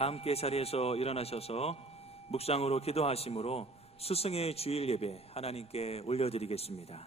다 함께 자리에서 일어나셔서 묵상으로 기도하심으로 스승의 주일 예배 하나님께 올려드리겠습니다.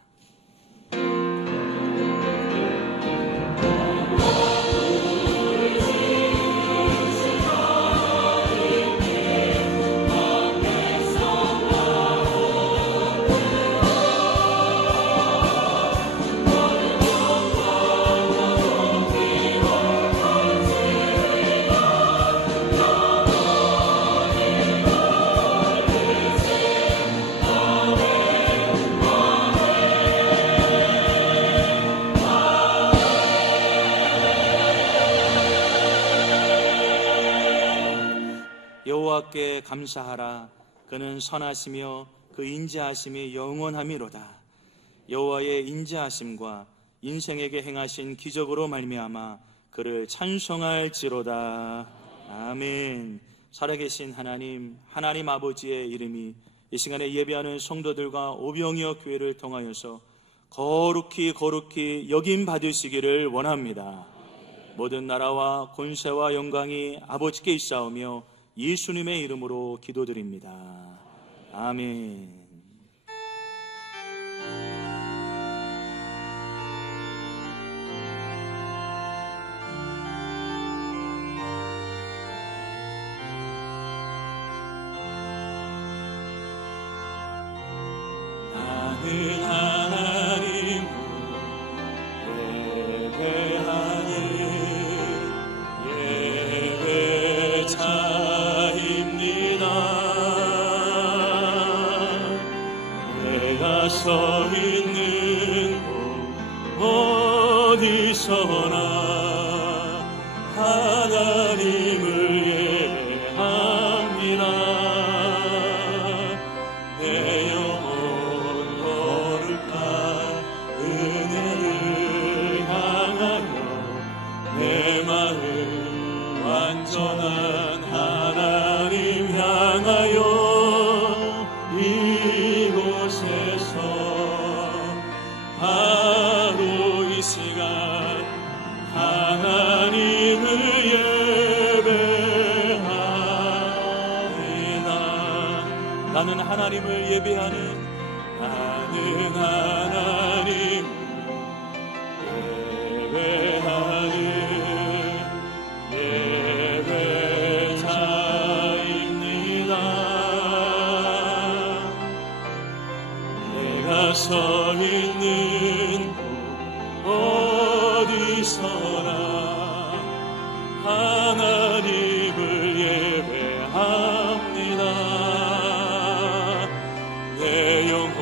여호와께 감사하라. 그는 선하시며 그 인자하심이 영원함이로다. 여호와의 인자하심과 인생에게 행하신 기적으로 말미암아 그를 찬송할지로다. 아멘. 살아계신 하나님, 하나님 아버지의 이름이 이 시간에 예배하는 성도들과 오병이어 교회를 통하여서 거룩히 여김 받으시기를 원합니다. 모든 나라와 권세와 영광이 아버지께 있사오며 예수님의 이름으로 기도드립니다. 아멘. 나는 하나님 예배하는 예배자입니다. 내가 서 있는 곳 어디서나 하나님을 예배합니다. 내 영혼 거룩한 은혜를 향하여 내 마음 완전한 하나님 향하여 이곳에서 바로 이 시간 하나님을 예배하리라. 나는 하나님을 예배하는 나는 하나님 예배하는 예배자입니다. 내가 서 있는 곳 어디서나 하나님을 예배합니다. 내 영혼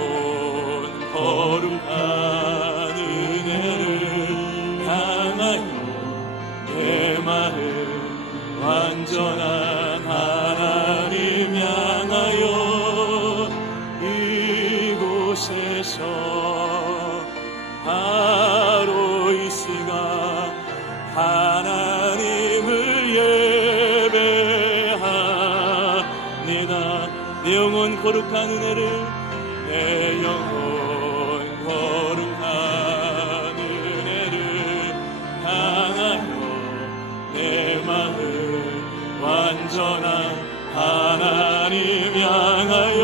거룩한 은혜를 향하여 내 마음 완전한 하나님 향하여 이곳에서 바로 이 시간 하나님을 예배합니다. 내 영혼 거룩한 은혜를 내 영혼 거룩한 은혜를 향하여 내 마음 완전한 하나님 향하여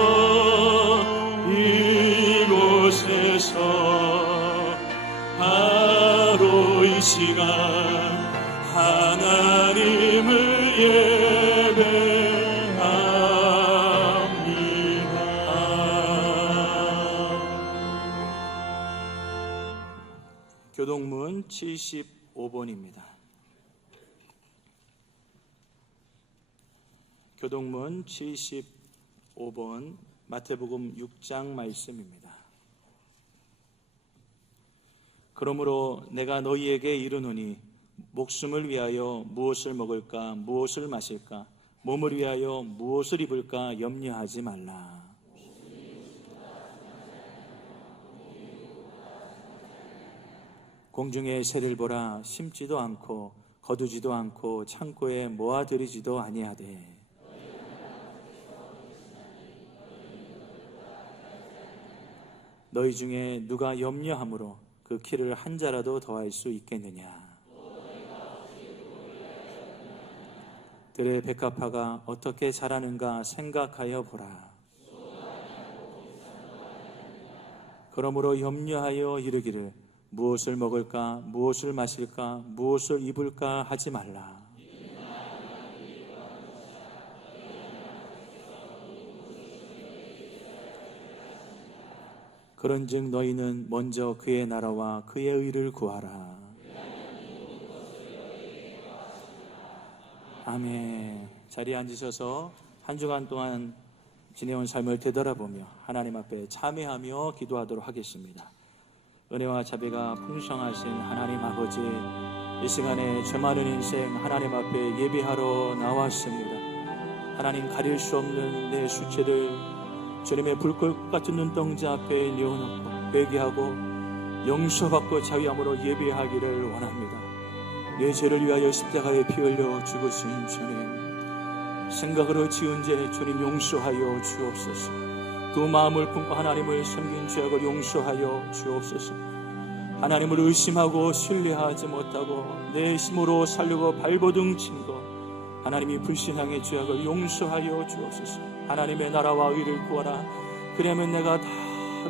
이곳에서 바로 이 시간 하나님을 예배합니다. 교동문 75번입니다. 교동문 75번 마태복음 6장 말씀입니다. 그러므로 내가 너희에게 이르노니 목숨을 위하여 무엇을 먹을까 무엇을 마실까 몸을 위하여 무엇을 입을까 염려하지 말라. 공중의 새를 보라. 심지도 않고 거두지도 않고 창고에 모아들이지도 아니하되 너희 중에 누가 염려함으로 그 키를 한 자라도 더할 수 있겠느냐. 들의 백합화가 어떻게 자라는가 생각하여 보라. 그러므로 염려하여 이르기를 무엇을 먹을까, 무엇을 마실까, 무엇을 입을까 하지 말라. 그런즉 너희는 먼저 그의 나라와 그의 의를 구하라. 아멘. 자리에 앉으셔서 한 주간 동안 지내온 삶을 되돌아보며 하나님 앞에 참회하며 기도하도록 하겠습니다. 은혜와 자비가 풍성하신 하나님 아버지, 이 시간에 죄 많은 인생 하나님 앞에 예배하러 나왔습니다. 하나님, 가릴 수 없는 내 수치를 주님의 불꽃 같은 눈동자 앞에 내어놓고 회개하고 용서받고 자유함으로 예배하기를 원합니다. 내 죄를 위하여 십자가에 피 흘려 죽으신 주님, 생각으로 지은 죄 주님 용서하여 주옵소서. 그 마음을 품고 하나님을 섬긴 죄악을 용서하여 주옵소서. 하나님을 의심하고 신뢰하지 못하고 내 힘으로 살려고 발버둥 친 것, 하나님이 불신앙의 죄악을 용서하여 주옵소서. 하나님의 나라와 의를 구하라. 그러면 내가 다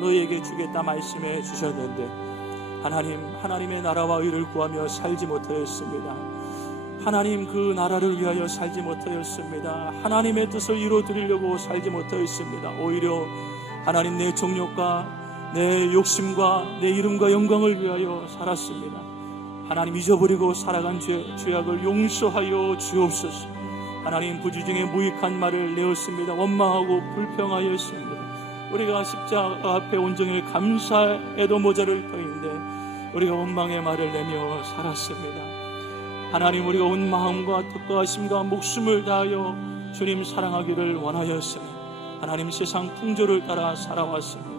너희에게 주겠다 말씀해 주셨는데 하나님의 나라와 의를 구하며 살지 못하였습니다. 하나님, 그 나라를 위하여 살지 못하였습니다. 하나님의 뜻을 이루어드리려고 살지 못하였습니다. 오히려 하나님, 내 정욕과 내 욕심과 내 이름과 영광을 위하여 살았습니다. 하나님, 잊어버리고 살아간 죄악을 용서하여 주옵소서. 하나님, 부지중에 무익한 말을 내었습니다. 원망하고 불평하였습니다. 우리가 십자가 앞에 온종일 감사에도 모자를 터인데 우리가 원망의 말을 내며 살았습니다. 하나님, 우리가 온 마음과 뜻과 심과 목숨을 다하여 주님 사랑하기를 원하였으니 하나님, 세상 풍조를 따라 살아왔습니다.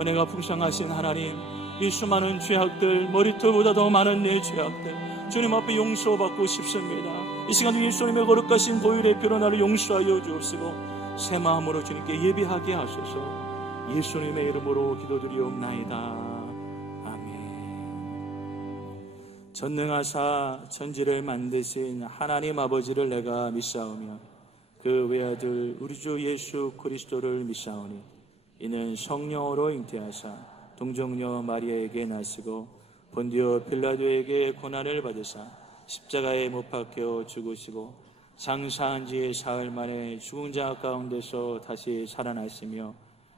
은혜가 풍성하신 하나님, 이 수많은 죄악들, 머리털보다 더 많은 내 죄악들 주님 앞에 용서받고 싶습니다. 이 시간 중 예수님의 거룩하신 보혈의 피로 나를 용서하여 주옵시고 새 마음으로 주님께 예배하게 하소서. 예수님의 이름으로 기도드리옵나이다. 아멘. 전능하사 천지를 만드신 하나님 아버지를 내가 믿사오며 그 외아들 우리 주 예수 그리스도를 믿사오니 이는 성령으로 잉태하사 동정녀 마리아에게 나시고 본디오 빌라도에게 고난을 받으사 십자가에 못 박혀 죽으시고 장사한 지 사흘 만에 죽은 자 가운데서 다시 살아나시며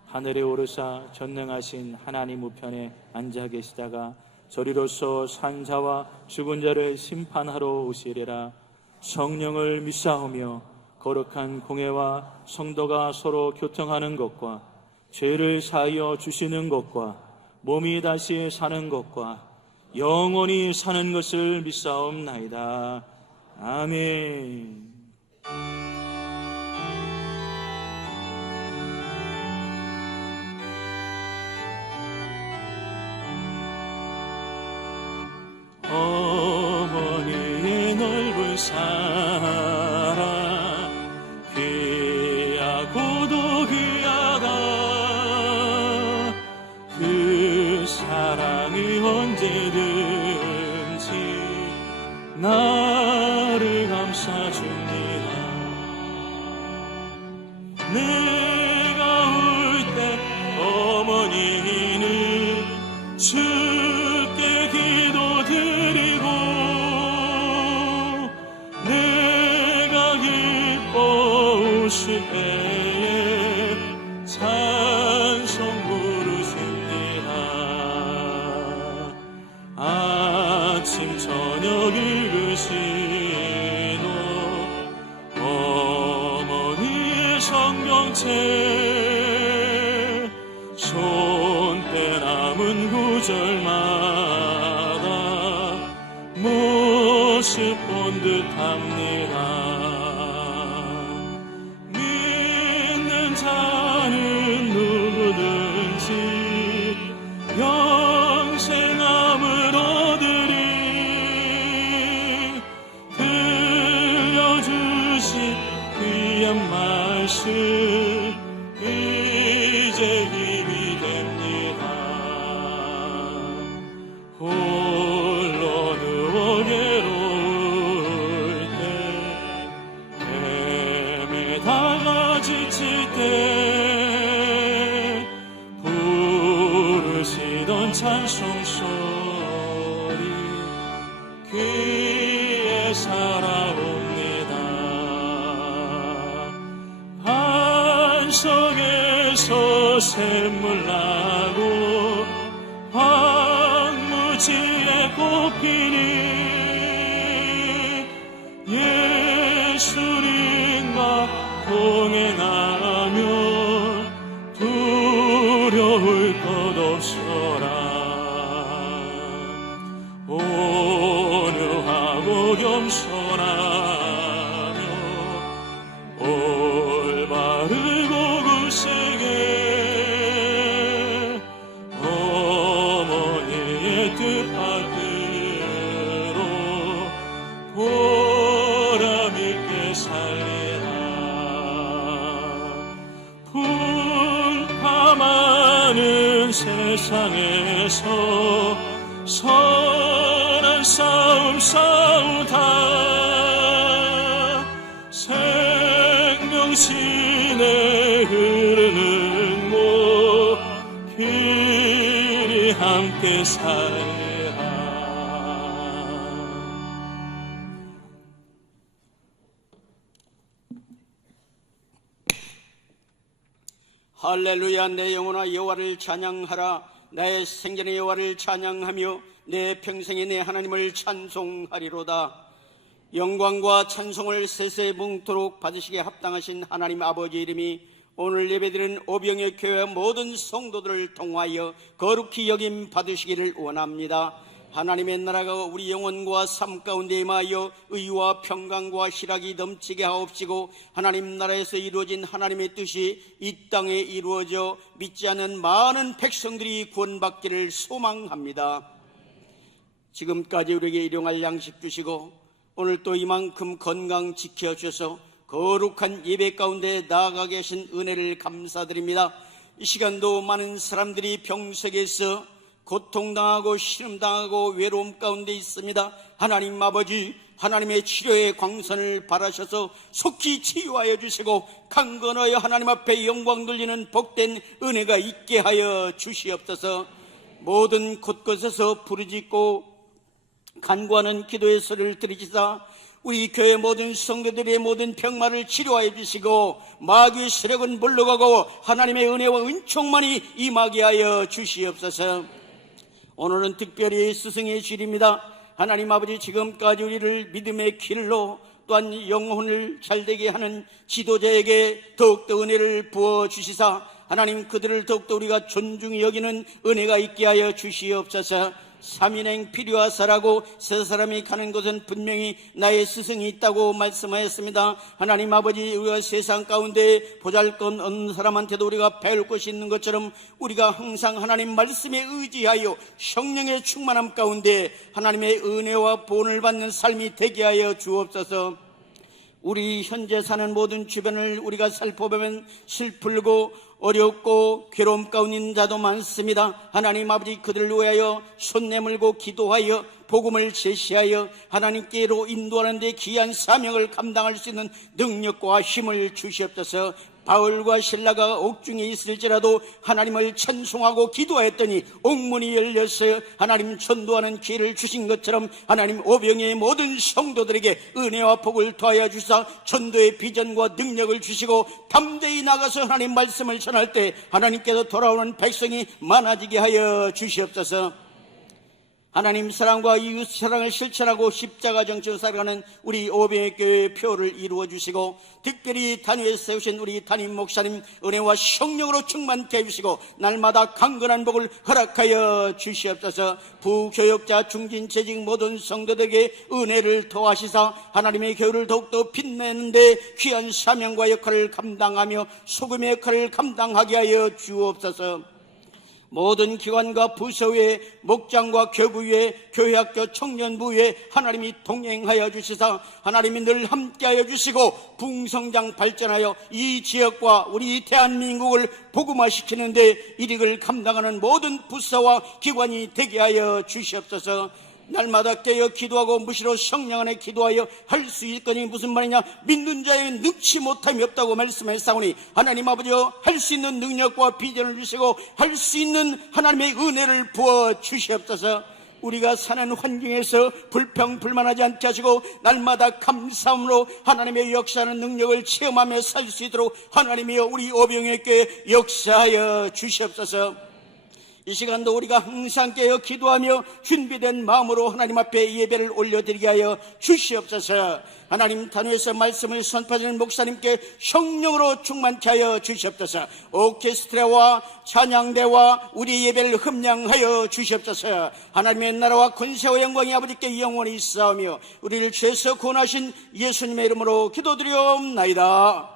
하늘에 오르사 전능하신 하나님 우편에 앉아 계시다가 저리로서 산 자와 죽은 자를 심판하러 오시리라. 성령을 믿사오며 거룩한 공회와 성도가 서로 교통하는 것과 죄를 사하여 주시는 것과 몸이 다시 사는 것과 영원히 사는 것을 믿사옵나이다. 아멘. 어머니의 넓은 사랑 귀하고도 귀하다. 그 사랑이 언제든지 나를 감싸줍니다. 내가 울 때 어머니는 주께 기도드리고 내가 기뻐오실 때에 찬송 부르십니다. 아침 저녁 읽으시노 어머니의 성경책 손때 남은 구절마다 모습 본 듯합니다. 믿는 자는 누구든지 영생함을 얻으리. 들려주신 귀한 말씀 이제 힘이 됩니다. 홀로 누워 괴로울 때 부르시던 찬송소리 귀에 살아옵니다. 반석에서 샘물 나고 황무지에 꽃피니 예수님과 동행하며 두려울 것 없어라. 온유하고 겸손하며 올바르고 굳세게 어머니의 뜻받들어 보람있게 살리라. 풍파 많은 세상에서 선한 싸움 싸우다 생명신에 흐르는 곳 길이 함께 살리라. 할렐루야. 내 영혼아 여호와를 찬양하라. 나의 생전의 여호와를 찬양하며 내 평생에 내 하나님을 찬송하리로다. 영광과 찬송을 세세뭉토록 받으시기에 합당하신 하나님 아버지 이름이 오늘 예배드린 오병의 교회 모든 성도들을 통하여 거룩히 여김 받으시기를 원합니다. 하나님의 나라가 우리 영혼과 삶 가운데 임하여 의와 평강과 희락이 넘치게 하옵시고 하나님 나라에서 이루어진 하나님의 뜻이 이 땅에 이루어져 믿지 않는 많은 백성들이 구원받기를 소망합니다. 지금까지 우리에게 일용할 양식 주시고 오늘 또 이만큼 건강 지켜주셔서 거룩한 예배 가운데 나아가 계신 은혜를 감사드립니다. 이 시간도 많은 사람들이 병석에서 고통당하고 시름당하고 외로움 가운데 있습니다. 하나님 아버지, 하나님의 치료의 광선을 바라셔서 속히 치유하여 주시고 강건하여 하나님 앞에 영광 돌리는 복된 은혜가 있게 하여 주시옵소서. 모든 곳곳에서 부르짖고 간구하는 기도의 소리를 들으시사 우리 교회 모든 성도들의 모든 병마를 치료하여 주시고 마귀의 세력은 물러가고 하나님의 은혜와 은총만이 임하게 하여 주시옵소서. 오늘은 특별히 스승의 주일입니다. 하나님 아버지, 지금까지 우리를 믿음의 길로 또한 영혼을 잘되게 하는 지도자에게 더욱더 은혜를 부어주시사 하나님 그들을 더욱더 우리가 존중히 여기는 은혜가 있게 하여 주시옵소서. 삼인행 필요하사라고 세 사람이 가는 곳은 분명히 나의 스승이 있다고 말씀하였습니다. 하나님 아버지, 우리가 세상 가운데 보잘것없는 사람한테도 우리가 배울 것이 있는 것처럼 우리가 항상 하나님 말씀에 의지하여 성령의 충만함 가운데 하나님의 은혜와 보온을 받는 삶이 되게 하여 주옵소서. 우리 현재 사는 모든 주변을 우리가 살펴보면 슬프고 어렵고 괴로움 가운데 있는 자도 많습니다. 하나님 아버지, 그들을 위하여 손 내밀고 기도하여 복음을 제시하여 하나님께로 인도하는 데 귀한 사명을 감당할 수 있는 능력과 힘을 주시옵소서. 바울과 실라가 옥중에 있을지라도 하나님을 찬송하고 기도했더니 옥문이 열렸어요. 하나님 전도하는 기회를 주신 것처럼 하나님 오병의 모든 성도들에게 은혜와 복을 더하여 주사 전도의 비전과 능력을 주시고 담대히 나가서 하나님 말씀을 전할 때 하나님께서 돌아오는 백성이 많아지게 하여 주시옵소서. 하나님 사랑과 이웃 사랑을 실천하고 십자가 정치로 살아가는 우리 오병의 교회의 표를 이루어 주시고 특별히 단위에 세우신 우리 담임 목사님 은혜와 성령으로 충만케 해주시고 날마다 강건한 복을 허락하여 주시옵소서. 부교역자 중진재직 모든 성도들에게 은혜를 더하시사 하나님의 교회를 더욱더 빛내는 데 귀한 사명과 역할을 감당하며 소금의 역할을 감당하게 하여 주옵소서. 모든 기관과 부서위에 목장과 교부위에 교회학교 청년부위에 하나님이 동행하여 주시사 하나님이 늘 함께하여 주시고 풍성장 발전하여 이 지역과 우리 대한민국을 복음화시키는 데 일익을 감당하는 모든 부서와 기관이 되게 하여 주시옵소서. 날마다 깨어 기도하고 무시로 성령 안에 기도하여 할 수 있거니 무슨 말이냐? 믿는 자에 능치 못함이 없다고 말씀했사오니 하나님 아버지여 할 수 있는 능력과 비전을 주시고 할 수 있는 하나님의 은혜를 부어 주시옵소서. 우리가 사는 환경에서 불평불만하지 않게 하시고 날마다 감사함으로 하나님의 역사하는 능력을 체험하며 살 수 있도록 하나님이여 우리 오병에게 역사하여 주시옵소서. 이 시간도 우리가 항상 깨어 기도하며 준비된 마음으로 하나님 앞에 예배를 올려드리게 하여 주시옵소서. 하나님 단위에서 말씀을 선포하시는 목사님께 성령으로 충만케 하여 주시옵소서. 오케스트라와 찬양대와 우리 예배를 흠량하여 주시옵소서. 하나님의 나라와 권세와 영광이 아버지께 영원히 있사오며 우리를 죄에서 구원하신 예수님의 이름으로 기도드리옵나이다.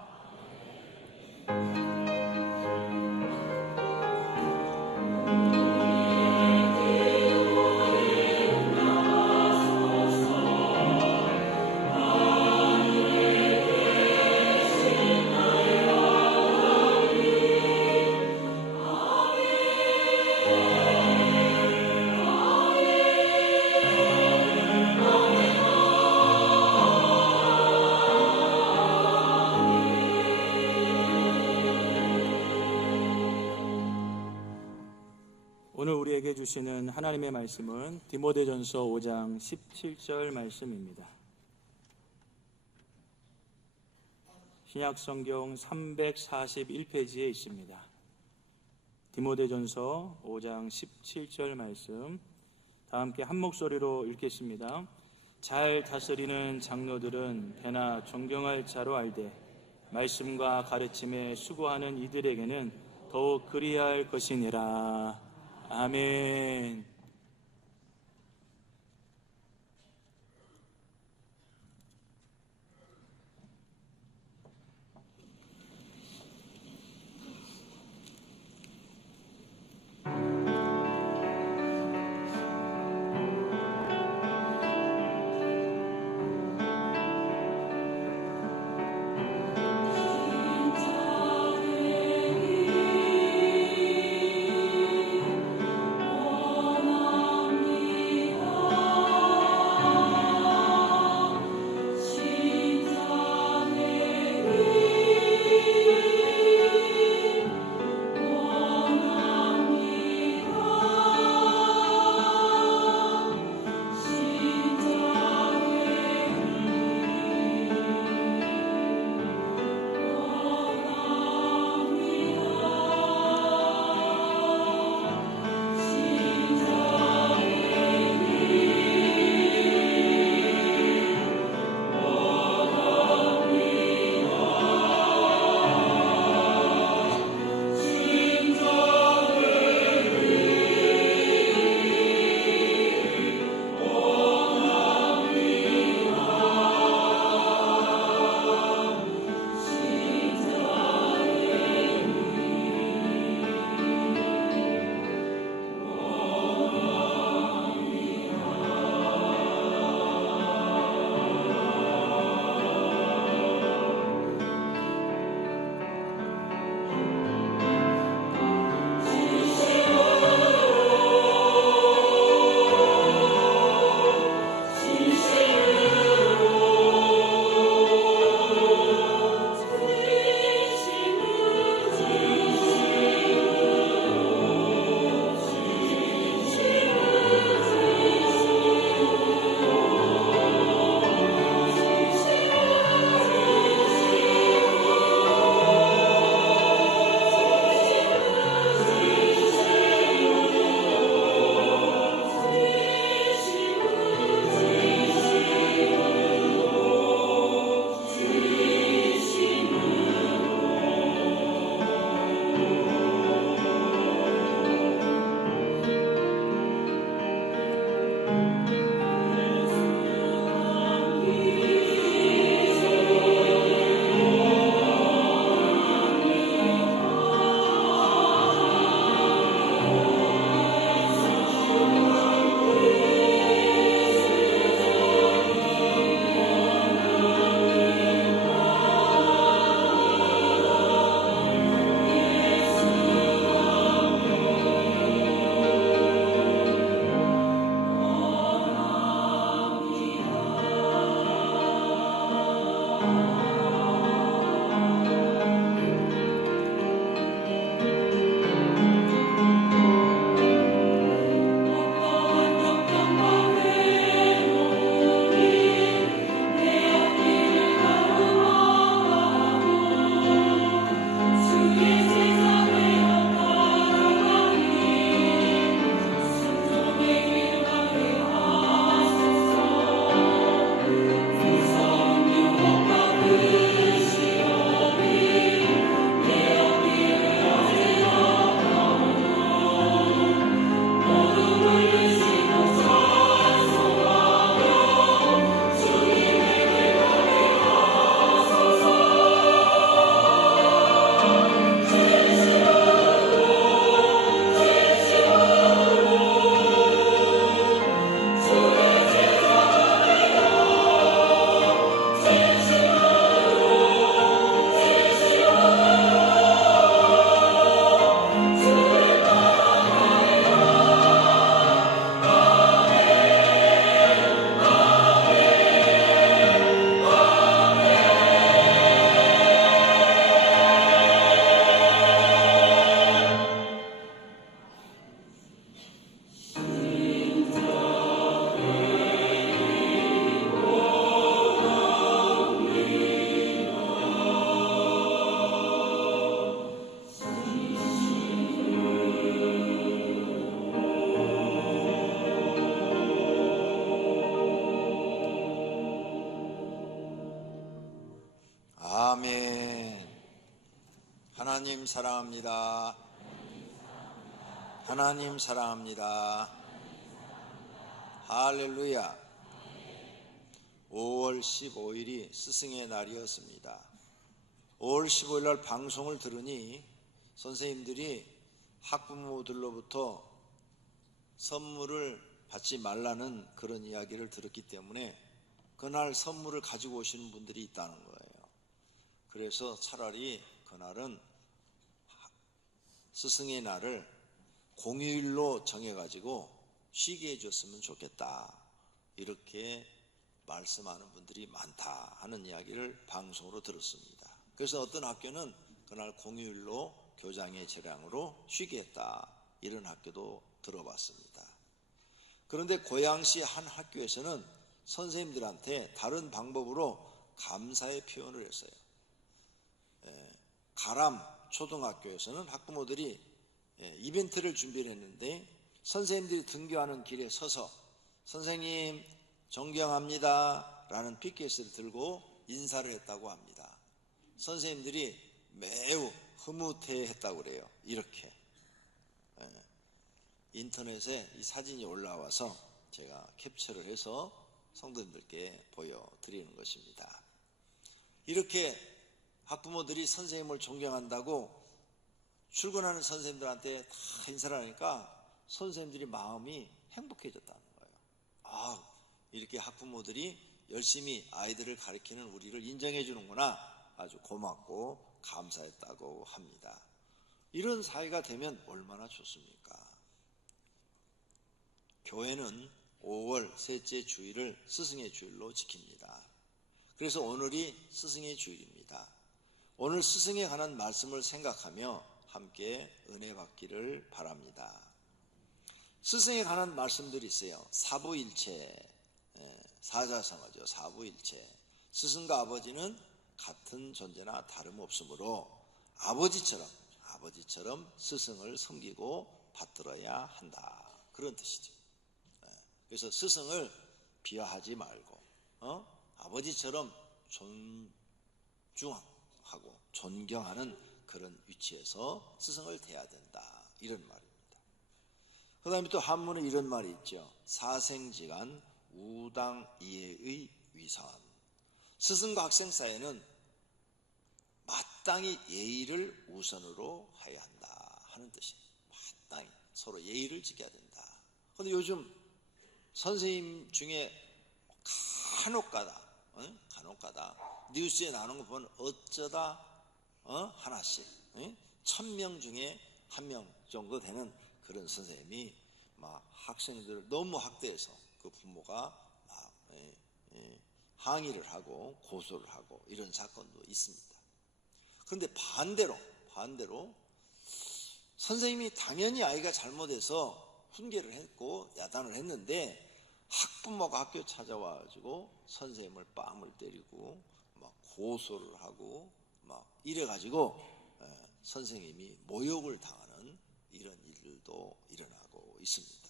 오늘 우리에게 주시는 하나님의 말씀은 디모데전서 5장 17절 말씀입니다. 신약성경 341페이지에 있습니다. 디모데전서 5장 17절 말씀, 다 함께 한 목소리로 읽겠습니다. 잘 다스리는 장로들은 배나 존경할 자로 알되 말씀과 가르침에 수고하는 이들에게는 더욱 그리할 것이니라. 아멘. 원하는 하나님 사랑합니다. 하나님 사랑합니다. 할렐루야. 5월 15일이 스승의 날이었습니다. 5월 15일 날 방송을 들으니 선생님들이 학부모들로부터 선물을 받지 말라는 그런 이야기를 들었기 때문에 그날 선물을 가지고 오시는 분들이 있다는 거예요. 그래서 차라리 그날은 스승의 날을 공휴일로 정해가지고 쉬게 해줬으면 좋겠다, 이렇게 말씀하는 분들이 많다 하는 이야기를 방송으로 들었습니다. 그래서 어떤 학교는 그날 공휴일로 교장의 재량으로 쉬게 했다, 이런 학교도 들어봤습니다. 그런데 고양시 한 학교에서는 선생님들한테 다른 방법으로 감사의 표현을 했어요. 가람 초등학교에서는 학부모들이 이벤트를 준비를 했는데 선생님들이 등교하는 길에 서서 선생님 존경합니다 라는 피켓을 들고 인사를 했다고 합니다. 선생님들이 매우 흐뭇해했다고 그래요. 이렇게 인터넷에 이 사진이 올라와서 제가 캡처를 해서 성도님들께 보여드리는 것입니다. 이렇게 학부모들이 선생님을 존경한다고 출근하는 선생님들한테 다 인사를 하니까 선생님들이 마음이 행복해졌다는 거예요. 이렇게 학부모들이 열심히 아이들을 가르치는 우리를 인정해 주는구나, 아주 고맙고 감사했다고 합니다. 이런 사회가 되면 얼마나 좋습니까? 교회는 5월 셋째 주일을 스승의 주일로 지킵니다. 그래서 오늘이 스승의 주일입니다. 오늘 스승에 관한 말씀을 생각하며 함께 은혜 받기를 바랍니다. 스승에 관한 말씀들이 있어요. 사부일체, 사자성어죠. 사부일체. 스승과 아버지는 같은 존재나 다름없으므로 아버지처럼 스승을 섬기고 받들어야 한다, 그런 뜻이죠. 그래서 스승을 비하하지 말고 아버지처럼 존중하고 존경하는 그런 위치에서 스승을 대해야 된다, 이런 말입니다. 그 다음에 또 한문에 이런 말이 있죠. 사생지간 우당이해의 위선. 스승과 학생 사이에는 마땅히 예의를 우선으로 해야 한다 하는 뜻입니다. 마땅히 서로 예의를 지켜야 된다. 그런데 요즘 선생님 중에 간혹가다 뉴스에 나오는 거 보면 어쩌다 하나씩 1000명 중에 1명 정도 되는 그런 선생님이 막 학생들을 너무 학대해서 그 부모가 막 항의를 하고 고소를 하고 이런 사건도 있습니다. 그런데 반대로 선생님이 당연히 아이가 잘못해서 훈계를 했고 야단을 했는데 학부모가 학교 찾아와가지고 선생님을 뺨을 때리고 막 고소를 하고 막 이래가지고 선생님이 모욕을 당하는 이런 일들도 일어나고 있습니다.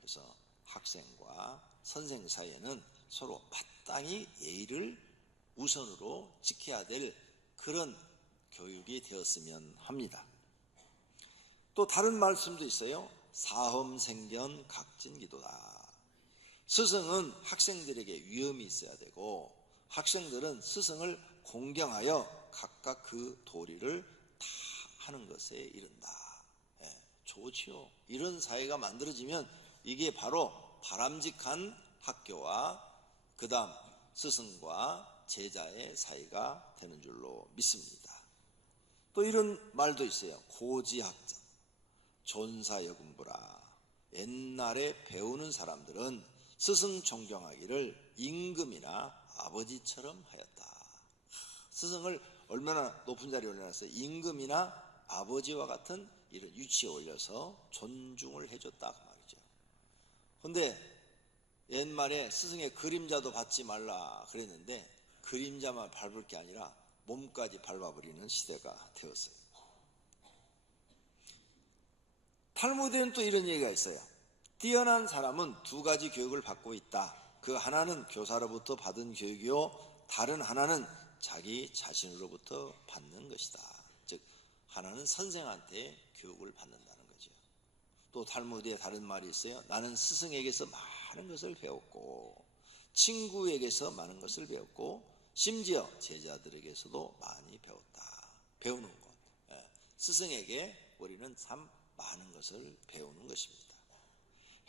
그래서 학생과 선생 사이에는 서로 마땅히 예의를 우선으로 지켜야 될 그런 교육이 되었으면 합니다. 또 다른 말씀도 있어요. 사험생견 각진기도다. 스승은 학생들에게 위엄이 있어야 되고 학생들은 스승을 공경하여 각각 그 도리를 다 하는 것에 이른다. 좋지요. 이런 사회가 만들어지면 이게 바로 바람직한 학교와 그 다음 스승과 제자의 사이가 되는 줄로 믿습니다. 또 이런 말도 있어요. 고지학자 존사여금부라. 옛날에 배우는 사람들은 스승 존경하기를 임금이나 아버지처럼 하였다. 스승을 얼마나 높은 자리에 올려놨어요. 임금이나 아버지와 같은 이런 위치에 올려서 존중을 해줬다 그 말이죠. 그런데 옛말에 스승의 그림자도 밟지 말라 그랬는데 그림자만 밟을 게 아니라 몸까지 밟아버리는 시대가 되었어요. 탈무드에는 또 이런 얘기가 있어요. 뛰어난 사람은 두 가지 교육을 받고 있다. 그 하나는 교사로부터 받은 교육이요 다른 하나는 자기 자신으로부터 받는 것이다. 즉 하나는 선생한테 교육을 받는다는 거죠. 또 탈무드에 다른 말이 있어요. 나는 스승에게서 많은 것을 배웠고 친구에게서 많은 것을 배웠고 심지어 제자들에게서도 많이 배웠다. 배우는 것. 스승에게 우리는 참 많은 것을 배우는 것입니다.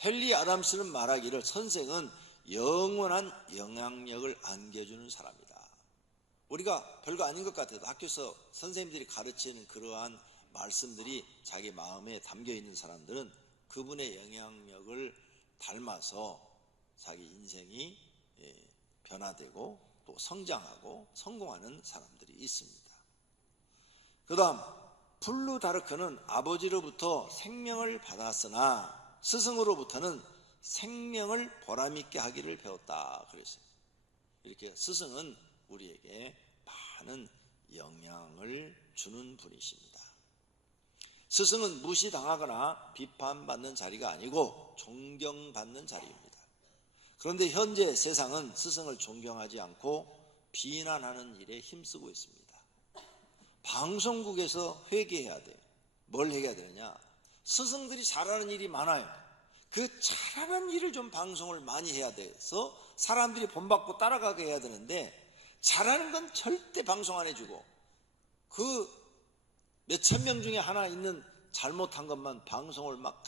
헨리 아담스는 말하기를 선생은 영원한 영향력을 안겨주는 사람이다. 우리가 별거 아닌 것 같아도 학교에서 선생님들이 가르치는 그러한 말씀들이 자기 마음에 담겨 있는 사람들은 그분의 영향력을 닮아서 자기 인생이 변화되고 또 성장하고 성공하는 사람들이 있습니다. 그 다음 플루타르크는 아버지로부터 생명을 받았으나 스승으로부터는 생명을 보람있게 하기를 배웠다 그랬어요. 이렇게 스승은 우리에게 많은 영향을 주는 분이십니다. 스승은 무시당하거나 비판받는 자리가 아니고 존경받는 자리입니다. 그런데 현재 세상은 스승을 존경하지 않고 비난하는 일에 힘쓰고 있습니다. 방송국에서 회개해야 돼요. 뭘 회개해야 되느냐? 스승들이 잘하는 일이 많아요. 그 잘하는 일을 좀 방송을 많이 해야 돼서 사람들이 본받고 따라가게 해야 되는데 잘하는 건 절대 방송 안 해주고 그 몇천 명 중에 하나 있는 잘못한 것만 방송을 막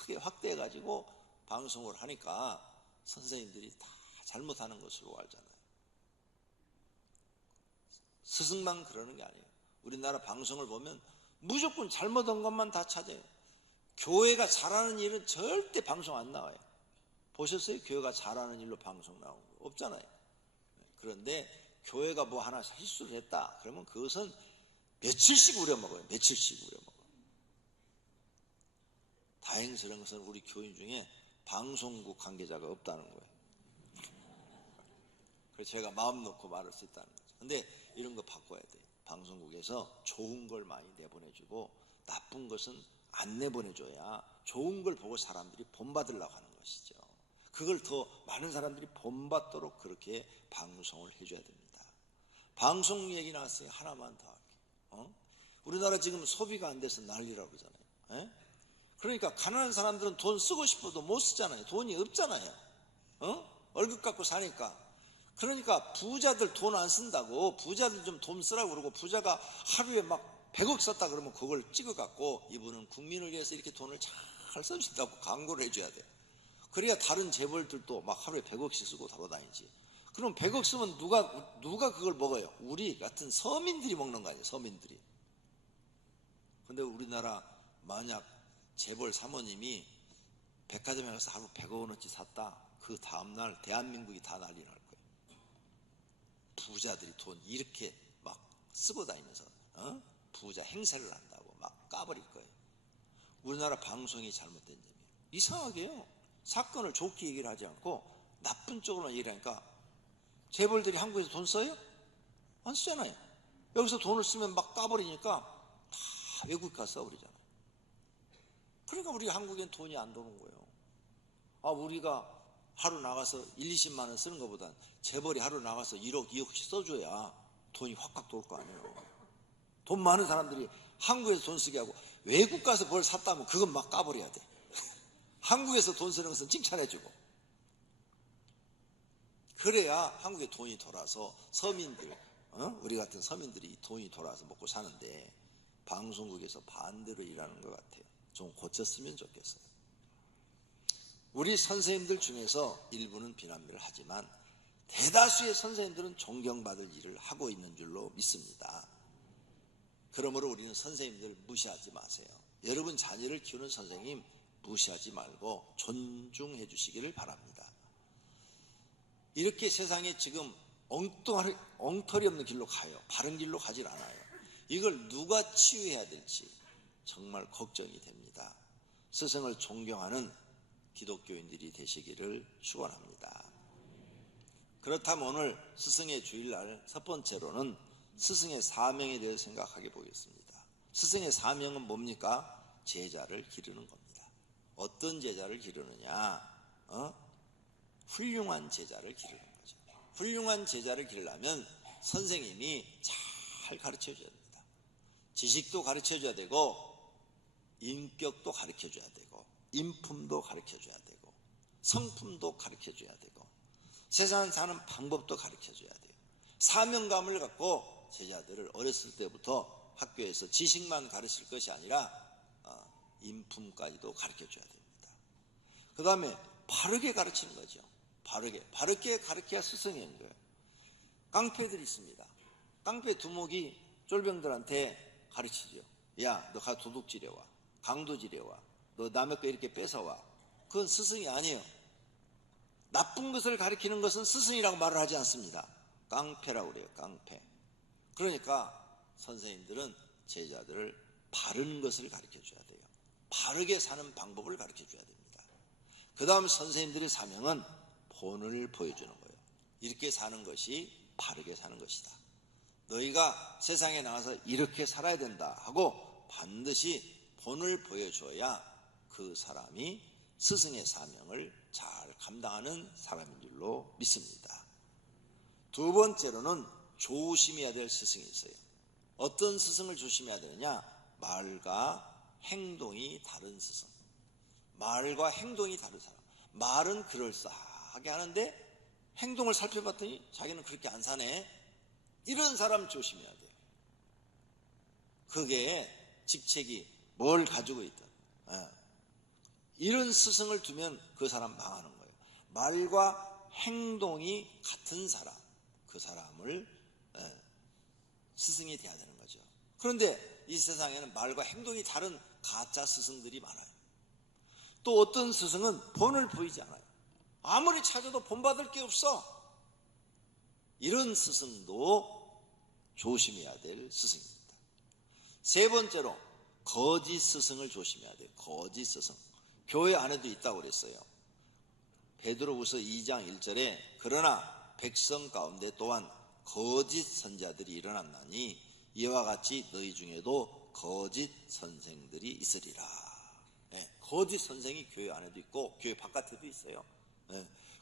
크게 확대해가지고 방송을 하니까 선생님들이 다 잘못하는 것으로 알잖아요. 스승만 그러는 게 아니에요. 우리나라 방송을 보면 무조건 잘못한 것만 다 찾아요. 교회가 잘하는 일은 절대 방송 안 나와요. 보셨어요? 교회가 잘하는 일로 방송 나온 거 없잖아요. 그런데 교회가 뭐 하나 실수를 했다 그러면 그것은 며칠씩 우려먹어요. 며칠씩 우려먹어요. 다행스러운 것은 우리 교인 중에 방송국 관계자가 없다는 거예요. 그래서 제가 마음 놓고 말할 수 있다는 거죠. 근데 이런 거 바꿔야 돼요. 방송국에서 좋은 걸 많이 내보내주고 나쁜 것은 안 내보내줘야 좋은 걸 보고 사람들이 본받으려고 하는 것이죠. 그걸 더 많은 사람들이 본받도록 그렇게 방송을 해줘야 됩니다. 방송 얘기 나왔어요. 하나만 더 할게요. 우리나라 지금 소비가 안 돼서 난리라고 그러잖아요. 그러니까 가난한 사람들은 돈 쓰고 싶어도 못 쓰잖아요. 돈이 없잖아요. 월급 갖고 사니까. 그러니까 부자들 돈 안 쓴다고 부자들 좀 돈 쓰라고 그러고 부자가 하루에 막 100억 썼다 그러면 그걸 찍어갖고 이분은 국민을 위해서 이렇게 돈을 잘 써준다고 광고를 해줘야 돼. 그래야 다른 재벌들도 막 하루에 100억씩 쓰고 돌아다니지. 그럼 100억 쓰면 누가 그걸 먹어요? 우리 같은 서민들이 먹는 거 아니에요? 서민들이. 근데 우리나라 만약 재벌 사모님이 백화점에 가서 하루 100억 원어치 샀다. 그 다음날 대한민국이 다 난리 날 거예요. 부자들이 돈 이렇게 막 쓰고 다니면서 부자 행세를 한다고 막 까버릴 거예요. 우리나라 방송이 잘못된 점이에요. 이상하게요. 사건을 좋게 얘기를 하지 않고 나쁜 쪽으로만 얘기를 하니까 재벌들이 한국에서 돈 써요? 안 쓰잖아요. 여기서 돈을 쓰면 막 까버리니까 다 외국 가서 써버리잖아요. 그러니까 우리 한국엔 돈이 안 도는 거예요. 우리가 하루 나가서 1, 20만 원 쓰는 것보단 재벌이 하루 나가서 1억, 2억씩 써줘야 돈이 확확 돌 거 아니에요. 돈 많은 사람들이 한국에서 돈 쓰게 하고 외국 가서 뭘 샀다면 그건 막 까버려야 돼. 한국에서 돈 쓰는 것은 칭찬해주고. 그래야 한국에 돈이 돌아서 서민들, 우리 같은 서민들이 돈이 돌아서 먹고 사는데 방송국에서 반대로 일하는 것 같아요. 좀 고쳤으면 좋겠어요. 우리 선생님들 중에서 일부는 비난을 하지만 대다수의 선생님들은 존경받을 일을 하고 있는 줄로 믿습니다. 그러므로 우리는 선생님들 무시하지 마세요. 여러분 자녀를 키우는 선생님 무시하지 말고 존중해 주시기를 바랍니다. 이렇게 세상에 지금 엉터리 없는 길로 가요. 바른 길로 가질 않아요. 이걸 누가 치유해야 될지 정말 걱정이 됩니다. 스승을 존경하는 기독교인들이 되시기를 축원합니다. 그렇다면 오늘 스승의 주일날 첫 번째로는 스승의 사명에 대해서 생각하게 보겠습니다. 스승의 사명은 뭡니까? 제자를 기르는 겁니다. 어떤 제자를 기르느냐? 훌륭한 제자를 기르는 거죠. 훌륭한 제자를 기르려면 선생님이 잘 가르쳐 줘야 됩니다. 지식도 가르쳐줘야 되고 인격도 가르쳐줘야 되고 인품도 가르쳐줘야 되고 성품도 가르쳐줘야 되고 세상 사는 방법도 가르쳐줘야 돼요. 사명감을 갖고 제자들을 어렸을 때부터 학교에서 지식만 가르칠 것이 아니라 인품까지도 가르쳐줘야 됩니다. 그 다음에 바르게 가르치는 거죠. 바르게 가르쳐야 스승인 거예요. 깡패들이 있습니다. 깡패 두목이 쫄병들한테 가르치죠. 야, 너 가 도둑질해와, 강도질해와, 너 남의 거 이렇게 뺏어와. 그건 스승이 아니에요. 나쁜 것을 가르치는 것은 스승이라고 말을 하지 않습니다. 깡패라고 그래요. 깡패. 그러니까 선생님들은 제자들을 바른 것을 가르쳐줘야 돼요. 바르게 사는 방법을 가르쳐줘야 됩니다. 그 다음 선생님들의 사명은 본을 보여주는 거예요. 이렇게 사는 것이 바르게 사는 것이다. 너희가 세상에 나가서 이렇게 살아야 된다 하고 반드시 본을 보여줘야 그 사람이 스승의 사명을 잘 감당하는 사람인 줄로 믿습니다. 두 번째로는 조심해야 될 스승이 있어요. 어떤 스승을 조심해야 되느냐? 말과 행동이 다른 스승. 말과 행동이 다른 사람. 말은 그럴싸하게 하는데 행동을 살펴봤더니 자기는 그렇게 안 사네. 이런 사람 조심해야 돼요. 그게 직책이 뭘 가지고 있든 이런 스승을 두면 그 사람 망하는 거예요. 말과 행동이 같은 사람, 그 사람을 스승이 돼야 되는 거죠. 그런데 이 세상에는 말과 행동이 다른 가짜 스승들이 많아요. 또 어떤 스승은 본을 보이지 않아요. 아무리 찾아도 본받을 게 없어. 이런 스승도 조심해야 될 스승입니다. 세 번째로 거짓 스승을 조심해야 돼요. 거짓 스승. 교회 안에도 있다고 그랬어요. 베드로후서 2장 1절에 그러나 백성 가운데 또한 거짓 선자들이 일어났나니 이와 같이 너희 중에도 거짓 선생들이 있으리라. 거짓 선생이 교회 안에도 있고 교회 바깥에도 있어요.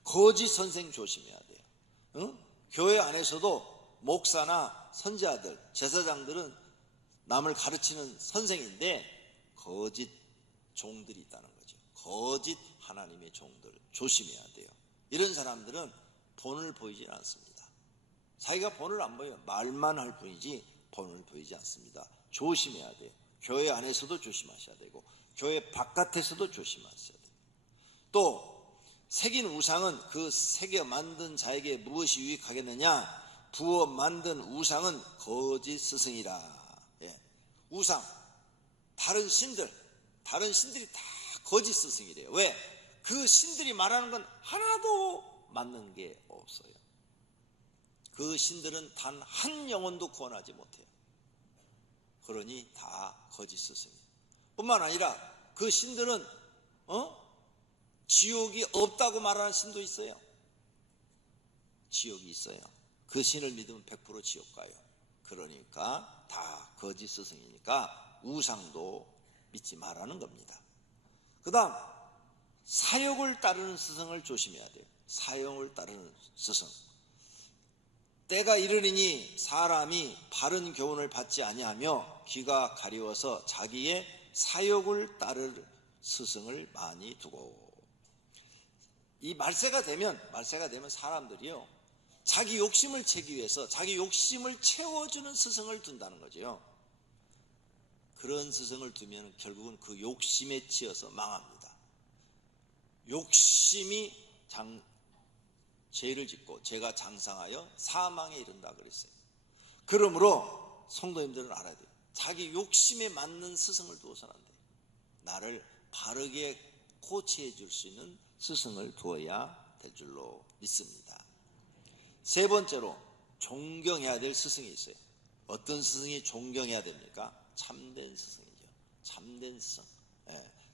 거짓 선생 조심해야 돼요. 교회 안에서도 목사나 선지자들, 제사장들은 남을 가르치는 선생인데 거짓 종들이 있다는 거죠. 거짓 하나님의 종들 조심해야 돼요. 이런 사람들은 본을 보이지 않습니다. 자기가 본을 안 보여요. 말만 할 뿐이지 본을 보이지 않습니다. 조심해야 돼요. 교회 안에서도 조심하셔야 되고 교회 바깥에서도 조심하셔야 돼요. 또 새긴 우상은 그 새겨 만든 자에게 무엇이 유익하겠느냐? 부어 만든 우상은 거짓 스승이라. 우상, 다른 신들이 다 거짓 스승이래요. 왜? 그 신들이 말하는 건 하나도 맞는 게 없어요. 그 신들은 단 한 영혼도 구원하지 못해요. 그러니 다 거짓 스승이에요. 뿐만 아니라 그 신들은 지옥이 없다고 말하는 신도 있어요. 지옥이 있어요. 그 신을 믿으면 100% 지옥 가요. 그러니까 다 거짓 스승이니까 우상도 믿지 말라는 겁니다. 그 다음 사욕을 따르는 스승을 조심해야 돼요. 사욕을 따르는 스승. 때가 이르리니 사람이 바른 교훈을 받지 아니하며 귀가 가려워서 자기의 사욕을 따를 스승을 많이 두고. 이 말세가 되면 사람들이요 자기 욕심을 채기 위해서 자기 욕심을 채워주는 스승을 둔다는 거죠. 그런 스승을 두면 결국은 그 욕심에 치여서 망합니다. 욕심이 죄를 짓고 죄가 장상하여 사망에 이른다 그랬어요. 그러므로 성도님들은 알아야 돼요. 자기 욕심에 맞는 스승을 두어서는 안 돼요. 나를 바르게 코치해 줄 수 있는 스승을 두어야 될 줄로 믿습니다. 세 번째로 존경해야 될 스승이 있어요. 어떤 스승이 존경해야 됩니까? 참된 스승이죠. 참된 스승.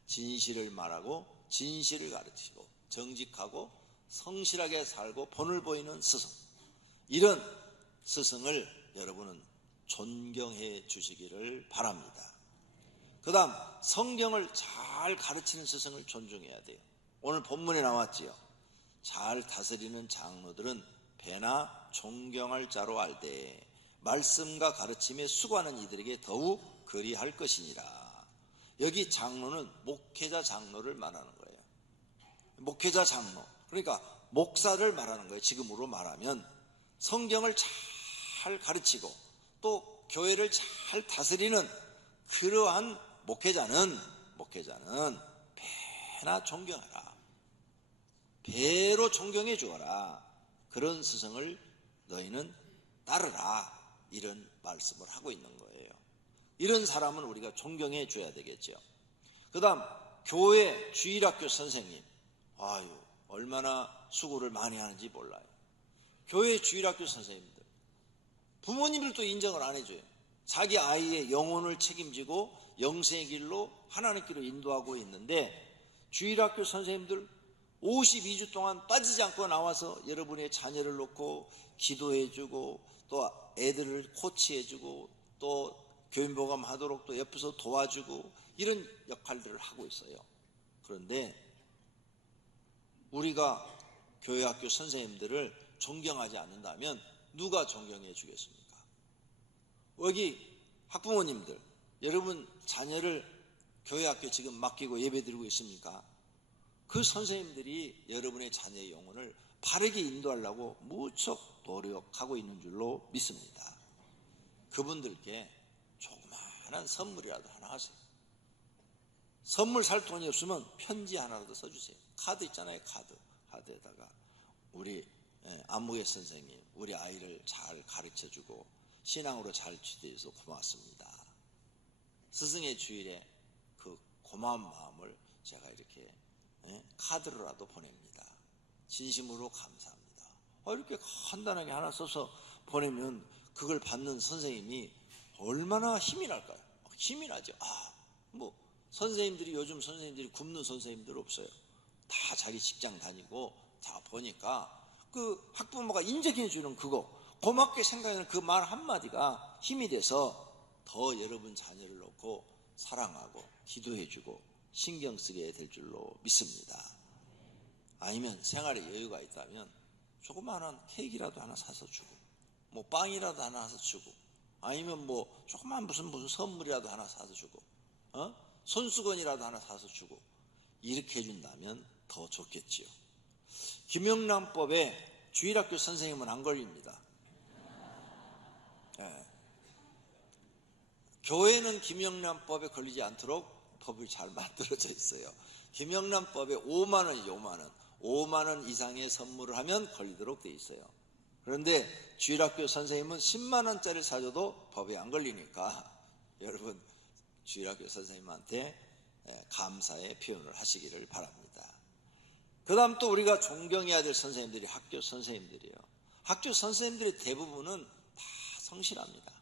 진실을 말하고 진실을 가르치고 정직하고 성실하게 살고 본을 보이는 스승. 이런 스승을 여러분은 존경해 주시기를 바랍니다. 그 다음 성경을 잘 가르치는 스승을 존중해야 돼요. 오늘 본문에 나왔지요. 잘 다스리는 장로들은 배나 존경할 자로 알되 말씀과 가르침에 수고하는 이들에게 더욱 그리할 것이니라. 여기 장로는 목회자 장로를 말하는 거예요. 목회자 장로, 그러니까 목사를 말하는 거예요. 지금으로 말하면 성경을 잘 가르치고 또 교회를 잘 다스리는 그러한 목회자는 배나 존경하라. 배로 존경해 주어라. 그런 스승을 너희는 따르라. 이런 말씀을 하고 있는 거예요. 이런 사람은 우리가 존경해 줘야 되겠죠. 그 다음 교회 주일학교 선생님, 아유 얼마나 수고를 많이 하는지 몰라요. 교회 주일학교 선생님들, 부모님들도 인정을 안 해줘요. 자기 아이의 영혼을 책임지고 영생의 길로 하나님께로 인도하고 있는데 주일학교 선생님들 52주 동안 빠지지 않고 나와서 여러분의 자녀를 놓고 기도해주고 또 애들을 코치해주고 또 교인보감하도록 또 옆에서 도와주고 이런 역할들을 하고 있어요. 그런데 우리가 교회 학교 선생님들을 존경하지 않는다면 누가 존경해 주겠습니까? 여기 학부모님들, 여러분 자녀를 교회 학교 지금 맡기고 예배드리고 있습니까? 그 선생님들이 여러분의 자녀의 영혼을 바르게 인도하려고 무척 노력하고 있는 줄로 믿습니다. 그분들께 조그마한 선물이라도 하나 하세요. 선물 살 돈이 없으면 편지 하나라도 써주세요. 카드 있잖아요. 카드에다가 우리 안무의 선생님, 우리 아이를 잘 가르쳐주고 신앙으로 잘 지도해서 고맙습니다. 스승의 주일에 그 고마운 마음을 제가 이렇게 카드로라도 보냅니다. 진심으로 감사합니다. 이렇게 간단하게 하나 써서 보내면 그걸 받는 선생님이 얼마나 힘이 날까요? 힘이 나죠. 선생님들이 요즘 선생님들이 굶는 선생님들 없어요. 다 자기 직장 다니고 다 보니까 그 학부모가 인정해 주는 그거, 고맙게 생각하는 그 말 한마디가 힘이 돼서 더 여러분 자녀를 놓고 사랑하고 기도해주고 신경 쓰게 될 줄로 믿습니다. 아니면 생활에 여유가 있다면 조그마한 케이크라도 하나 사서 주고 뭐 빵이라도 하나 사서 주고 아니면 뭐 조그만 무슨 선물이라도 하나 사서 주고 손수건이라도 하나 사서 주고 이렇게 해준다면 더 좋겠지요. 김영란법에 주일학교 선생님은 안 걸립니다. 교회는 김영란법에 걸리지 않도록 법이 잘 만들어져 있어요. 김영란법에 5만 원이죠. 5만 원 이상의 선물을 하면 걸리도록 돼 있어요. 그런데 주일학교 선생님은 10만 원짜리 사줘도 법에 안 걸리니까 여러분 주일학교 선생님한테 감사의 표현을 하시기를 바랍니다. 그 다음 또 우리가 존경해야 될 선생님들이 학교 선생님들이에요. 학교 선생님들의 대부분은 다 성실합니다.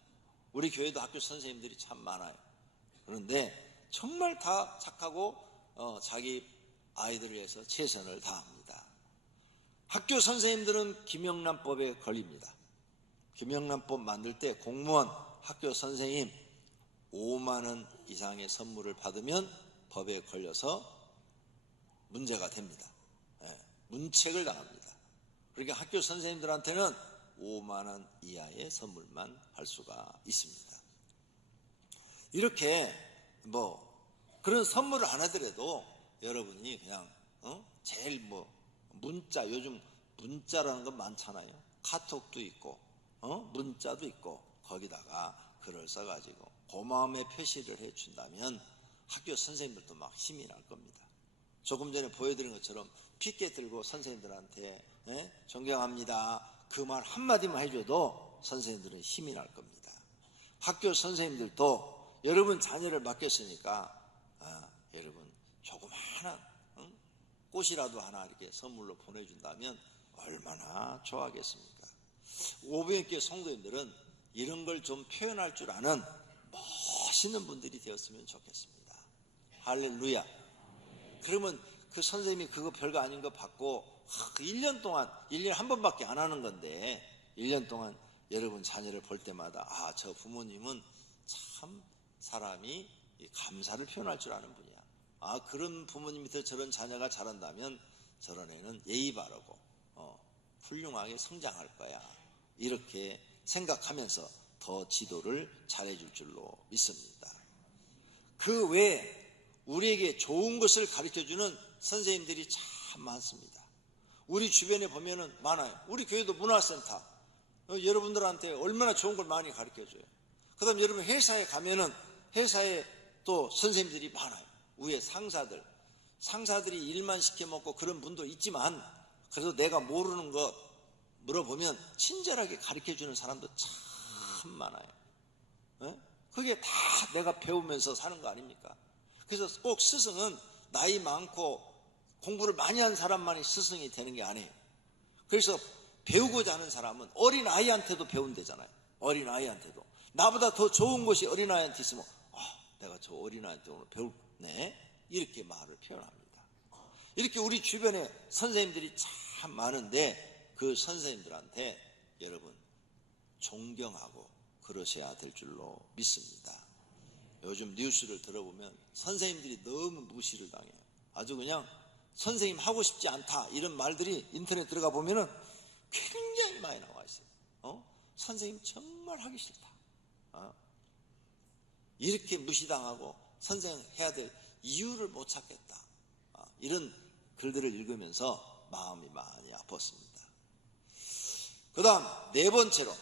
우리 교회도 학교 선생님들이 참 많아요. 그런데 정말 다 착하고 자기 아이들을 위해서 최선을 다합니다. 학교 선생님들은 김영란법에 걸립니다. 김영란법 만들 때 공무원, 학교 선생님 5만 원 이상의 선물을 받으면 법에 걸려서 문제가 됩니다. 문책을 당합니다. 그러니까 학교 선생님들한테는 5만 원 이하의 선물만 할 수가 있습니다. 이렇게 그런 선물을 안 하더라도 여러분이 그냥 제일 문자, 요즘 문자라는 건 많잖아요. 카톡도 있고 문자도 있고 거기다가 글을 써가지고 고마움의 표시를 해준다면 학교 선생님들도 막 힘이 날 겁니다. 조금 전에 보여드린 것처럼 피켓 들고 선생님들한테 존경합니다 그 말 한마디만 해줘도 선생님들은 힘이 날 겁니다. 학교 선생님들도 여러분 자녀를 맡겼으니까 여러분 조그마한 꽃이라도 하나 이렇게 선물로 보내준다면 얼마나 좋아하겠습니까? 500개 성도님들은 이런 걸 좀 표현할 줄 아는 멋있는 분들이 되었으면 좋겠습니다. 할렐루야. 그러면 그 선생님이 그거 별거 아닌 거 받고 1년 동안 1년에 한 번밖에 안 하는 건데 1년 동안 여러분 자녀를 볼 때마다 저 부모님은 참 사람이 감사를 표현할 줄 아는 분이야. 그런 부모님 밑에 저런 자녀가 자란다면 저런 애는 예의 바르고 훌륭하게 성장할 거야. 이렇게 생각하면서 더 지도를 잘해줄 줄로 믿습니다. 그 외에 우리에게 좋은 것을 가르쳐주는 선생님들이 참 많습니다. 우리 주변에 보면은 많아요. 우리 교회도 문화센터, 여러분들한테 얼마나 좋은 걸 많이 가르쳐줘요. 그 다음에 여러분 회사에 가면은 회사에 또 선생님들이 많아요. 위에 상사들이 일만 시켜먹고 그런 분도 있지만, 그래서 내가 모르는 거 물어보면 친절하게 가르쳐주는 사람도 참 많아요. 그게 다 내가 배우면서 사는 거 아닙니까? 그래서 꼭 스승은 나이 많고 공부를 많이 한 사람만이 스승이 되는 게 아니에요. 그래서 배우고자 하는 사람은 어린아이한테도 배운대잖아요. 어린아이한테도. 나보다 더 좋은 것이 어린아이한테 있으면 내가 저 어린아이한테 오늘 배웠네, 이렇게 말을 표현합니다. 이렇게 우리 주변에 선생님들이 참 많은데 그 선생님들한테 여러분 존경하고 그러셔야 될 줄로 믿습니다. 요즘 뉴스를 들어보면 선생님들이 너무 무시를 당해요. 아주 그냥 선생님 하고 싶지 않다 이런 말들이 인터넷 들어가 보면은 굉장히 많이 나와 있어요. 선생님 정말 하기 싫다. 이렇게 무시당하고 선생님 해야 될 이유를 못 찾겠다. 이런 글들을 읽으면서 마음이 많이 아팠습니다. 그 다음 네 번째로,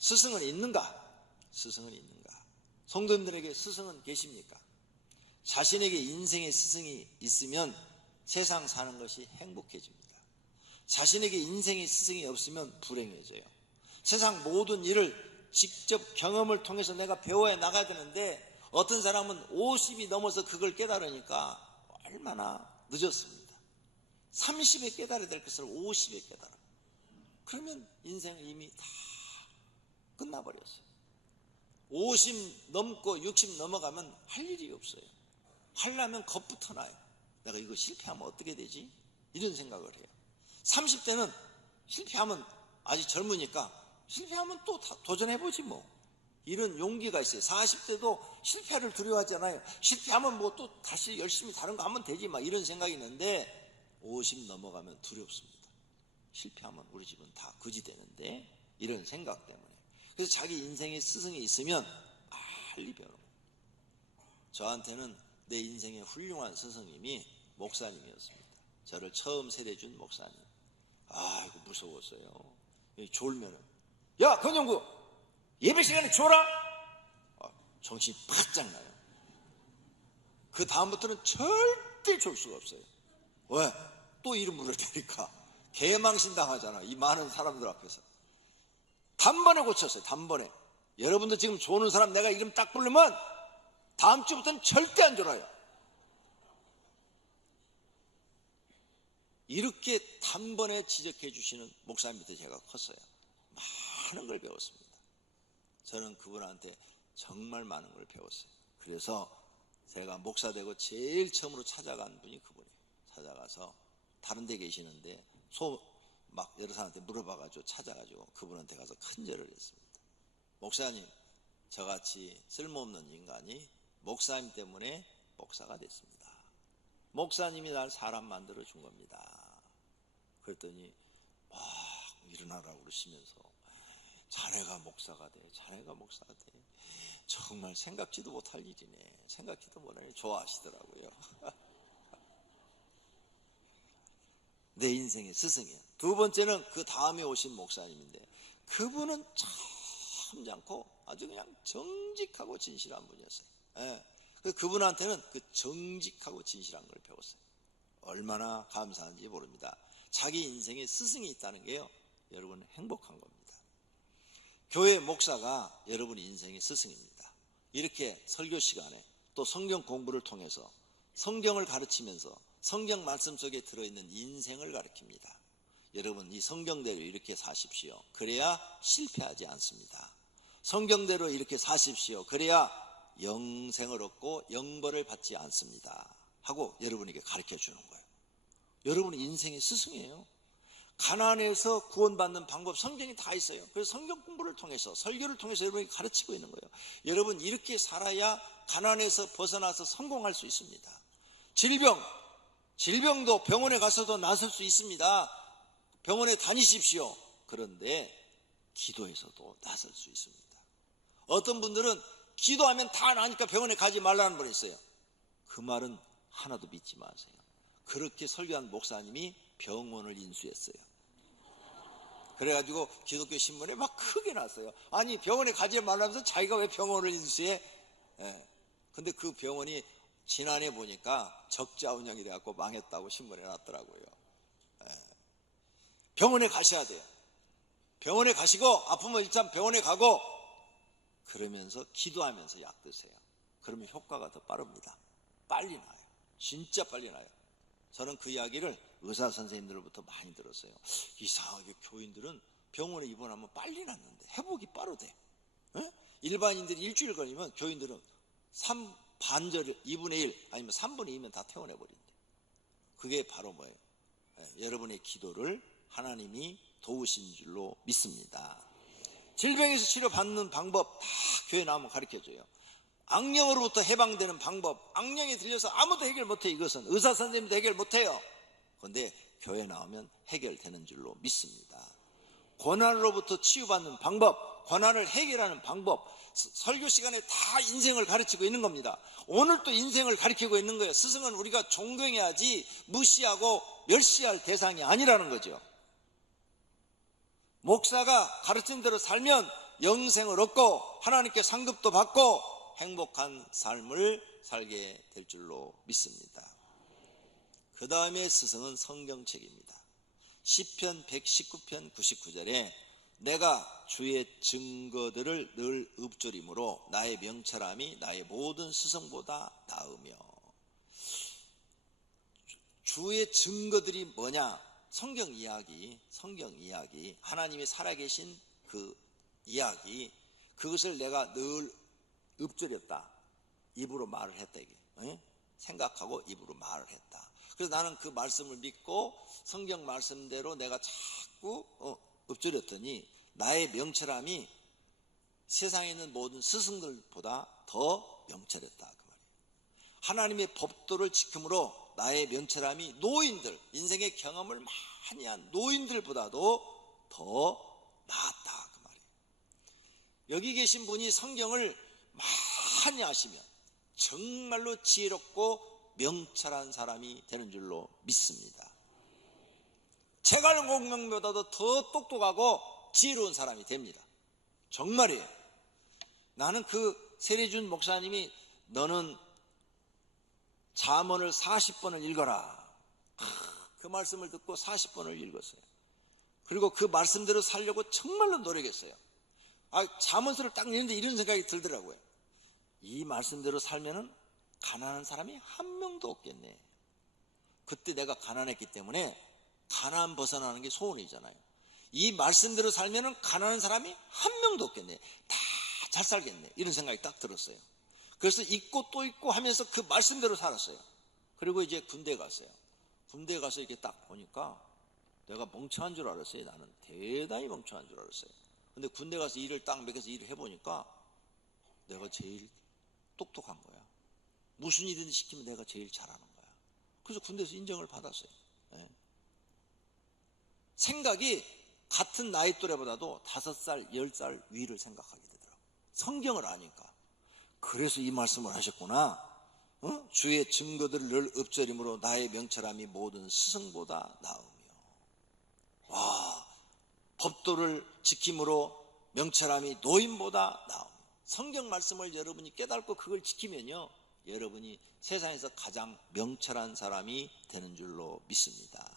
스승은 있는가? 스승은 있는가? 성도님들에게 스승은 계십니까? 자신에게 인생의 스승이 있으면 세상 사는 것이 행복해집니다. 자신에게 인생의 스승이 없으면 불행해져요. 세상 모든 일을 직접 경험을 통해서 내가 배워야 나가야 되는데, 어떤 사람은 50이 넘어서 그걸 깨달으니까 얼마나 늦었습니다. 30에 깨달아야 될 것을 50에 깨달아. 그러면 인생은 이미 다 끝나버렸어요. 50 넘고 60 넘어가면 할 일이 없어요. 하려면 겁부터 나요. 내가 이거 실패하면 어떻게 되지? 이런 생각을 해요. 30대는 실패하면, 아직 젊으니까 실패하면 또 도전해보지 뭐, 이런 용기가 있어요. 40대도 실패를 두려워하잖아요. 실패하면 뭐 또 다시 열심히 다른 거 하면 되지 막 이런 생각이 있는데, 50 넘어가면 두렵습니다. 실패하면 우리 집은 다 거지 되는데, 이런 생각 때문에. 그래서 자기 인생에 스승이 있으면 빨리 배우는 거예요. 저한테는 내 인생의 훌륭한 스승님이 목사님이었습니다. 저를 처음 세례준 목사님. 아이고 무서웠어요. 졸면은 야 권영구 예배 시간에 졸아? 정신이 바짝 나요. 그 다음부터는 절대 졸 수가 없어요. 왜? 또 이름 부를 테니까 개망신 당하잖아, 이 많은 사람들 앞에서. 단번에 고쳤어요. 단번에. 여러분도 지금 조는 사람 내가 이름 딱 부르면 다음 주부터는 절대 안 졸아요. 이렇게 단번에 지적해 주시는 목사님 밑에 제가 컸어요. 많은 걸 배웠습니다. 저는 그분한테 정말 많은 걸 배웠어요. 그래서 제가 목사 되고 제일 처음으로 찾아간 분이 그분이에요. 찾아가서 다른 데 계시는데 막 여러 사람한테 물어봐가지고 찾아가지고 그분한테 가서 큰절을 했습니다. 목사님, 저같이 쓸모없는 인간이 목사님 때문에 목사가 됐습니다. 목사님이 날 사람 만들어 준 겁니다. 그랬더니 막 일어나라고 그러시면서 자네가 목사가 돼, 자네가 목사가 돼. 정말 생각지도 못할 일이네. 생각지도 못하니 좋아하시더라고요. 내 인생의 스승이에요. 두 번째는 그 다음에 오신 목사님인데, 그분은 참 않고 아주 그냥 정직하고 진실한 분이었어요. 그분한테는 그 정직하고 진실한 걸 배웠어요. 얼마나 감사한지 모릅니다. 자기 인생에 스승이 있다는 게요, 여러분 행복한 겁니다. 교회 목사가 여러분 인생의 스승입니다. 이렇게 설교 시간에 또 성경 공부를 통해서 성경을 가르치면서 성경 말씀 속에 들어있는 인생을 가르칩니다. 여러분 이 성경대로 이렇게 사십시오. 그래야 실패하지 않습니다. 성경대로 이렇게 사십시오. 그래야 영생을 얻고 영벌을 받지 않습니다 하고 여러분에게 가르쳐 주는 거예요. 여러분이 인생의 스승이에요. 가난에서 구원받는 방법 성경이 다 있어요. 그래서 성경 공부를 통해서 설교를 통해서 여러분에게 가르치고 있는 거예요. 여러분 이렇게 살아야 가난에서 벗어나서 성공할 수 있습니다. 질병도 병원에 가서도 나설 수 있습니다. 병원에 다니십시오. 그런데 기도에서도 나설 수 있습니다. 어떤 분들은 기도하면 다 나으니까 병원에 가지 말라는 분이 있어요. 그 말은 하나도 믿지 마세요. 그렇게 설교한 목사님이 병원을 인수했어요. 그래가지고 기독교 신문에 막 크게 났어요. 아니 병원에 가지 말라면서 자기가 왜 병원을 인수해? 근데 그 병원이 지난해 보니까 적자 운영이 돼갖고 망했다고 신문에 났더라고요. 병원에 가셔야 돼요. 병원에 가시고 아프면 일단 병원에 가고 그러면서 기도하면서 약 드세요. 그러면 효과가 더 빠릅니다. 빨리 나요. 진짜 빨리 나요. 저는 그 이야기를 의사 선생님들로부터 많이 들었어요. 이상하게 교인들은 병원에 입원하면 빨리 낫는데 회복이 빠르대. 일반인들이 일주일 걸리면 교인들은 반절 2분의 1 아니면 3분의 2면 다 퇴원해버린대. 그게 바로 뭐예요? 여러분의 기도를 하나님이 도우신 줄로 믿습니다. 질병에서 치료받는 방법 다 교회 나오면 가르쳐줘요. 악령으로부터 해방되는 방법, 악령에 들려서 아무도 해결 못해. 이것은 의사 선생님도 해결 못해요. 그런데 교회 나오면 해결되는 줄로 믿습니다. 고난으로부터 치유받는 방법, 고난을 해결하는 방법, 설교 시간에 다 인생을 가르치고 있는 겁니다. 오늘 또 인생을 가르치고 있는 거예요. 스승은 우리가 존경해야지 무시하고 멸시할 대상이 아니라는 거죠. 목사가 가르친 대로 살면 영생을 얻고 하나님께 상급도 받고 행복한 삶을 살게 될 줄로 믿습니다. 그 다음에 스승은 성경책입니다. 시편 119편 99절에 내가 주의 증거들을 늘 읊조림으로 나의 명철함이 나의 모든 스승보다 나으며. 주의 증거들이 뭐냐? 성경 이야기, 하나님이 살아계신 그 이야기, 그것을 내가 늘 읊조렸다. 입으로 말을 했다. 이게 생각하고 입으로 말을 했다. 그래서 나는 그 말씀을 믿고 성경 말씀대로 내가 자꾸 읊조렸더니 나의 명철함이 세상에 있는 모든 스승들보다 더 명철했다. 그 말이에요. 하나님의 법도를 지킴으로 나의 명철함이 노인들, 인생의 경험을 많이 한 노인들보다도 더 나았다. 그 말이에요. 여기 계신 분이 성경을 많이 아시면 정말로 지혜롭고 명철한 사람이 되는 줄로 믿습니다. 제갈공명보다도 더 똑똑하고 지혜로운 사람이 됩니다. 정말이에요. 나는 그 세례준 목사님이 너는 잠언을 40번을 읽어라. 그 말씀을 듣고 40번을 읽었어요. 그리고 그 말씀대로 살려고 정말로 노력했어요. 잠언서를 딱 읽는데 이런 생각이 들더라고요. 이 말씀대로 살면은 가난한 사람이 한 명도 없겠네. 그때 내가 가난했기 때문에 가난 벗어나는 게 소원이잖아요. 이 말씀대로 살면은 가난한 사람이 한 명도 없겠네. 다 잘 살겠네. 이런 생각이 딱 들었어요. 그래서 잊고 또 잊고 하면서 그 말씀대로 살았어요. 그리고 이제 군대에 갔어요. 군대에 가서 이렇게 딱 보니까 내가 멍청한 줄 알았어요. 나는 대단히 멍청한 줄 알았어요. 근데 군대 가서 일을 딱 매겨서 일을 해보니까 내가 제일 똑똑한 거야. 무슨 일이든 시키면 내가 제일 잘하는 거야. 그래서 군대에서 인정을 받았어요. 생각이 같은 나이 또래보다도 5살, 10살 위를 생각하게 되더라고요. 성경을 아니까. 그래서 이 말씀을 하셨구나. 주의 증거들을 늘 읊조림으로 나의 명철함이 모든 스승보다 나으며. 와, 법도를 지킴으로 명철함이 노인보다 나으며. 성경 말씀을 여러분이 깨닫고 그걸 지키면요, 여러분이 세상에서 가장 명철한 사람이 되는 줄로 믿습니다.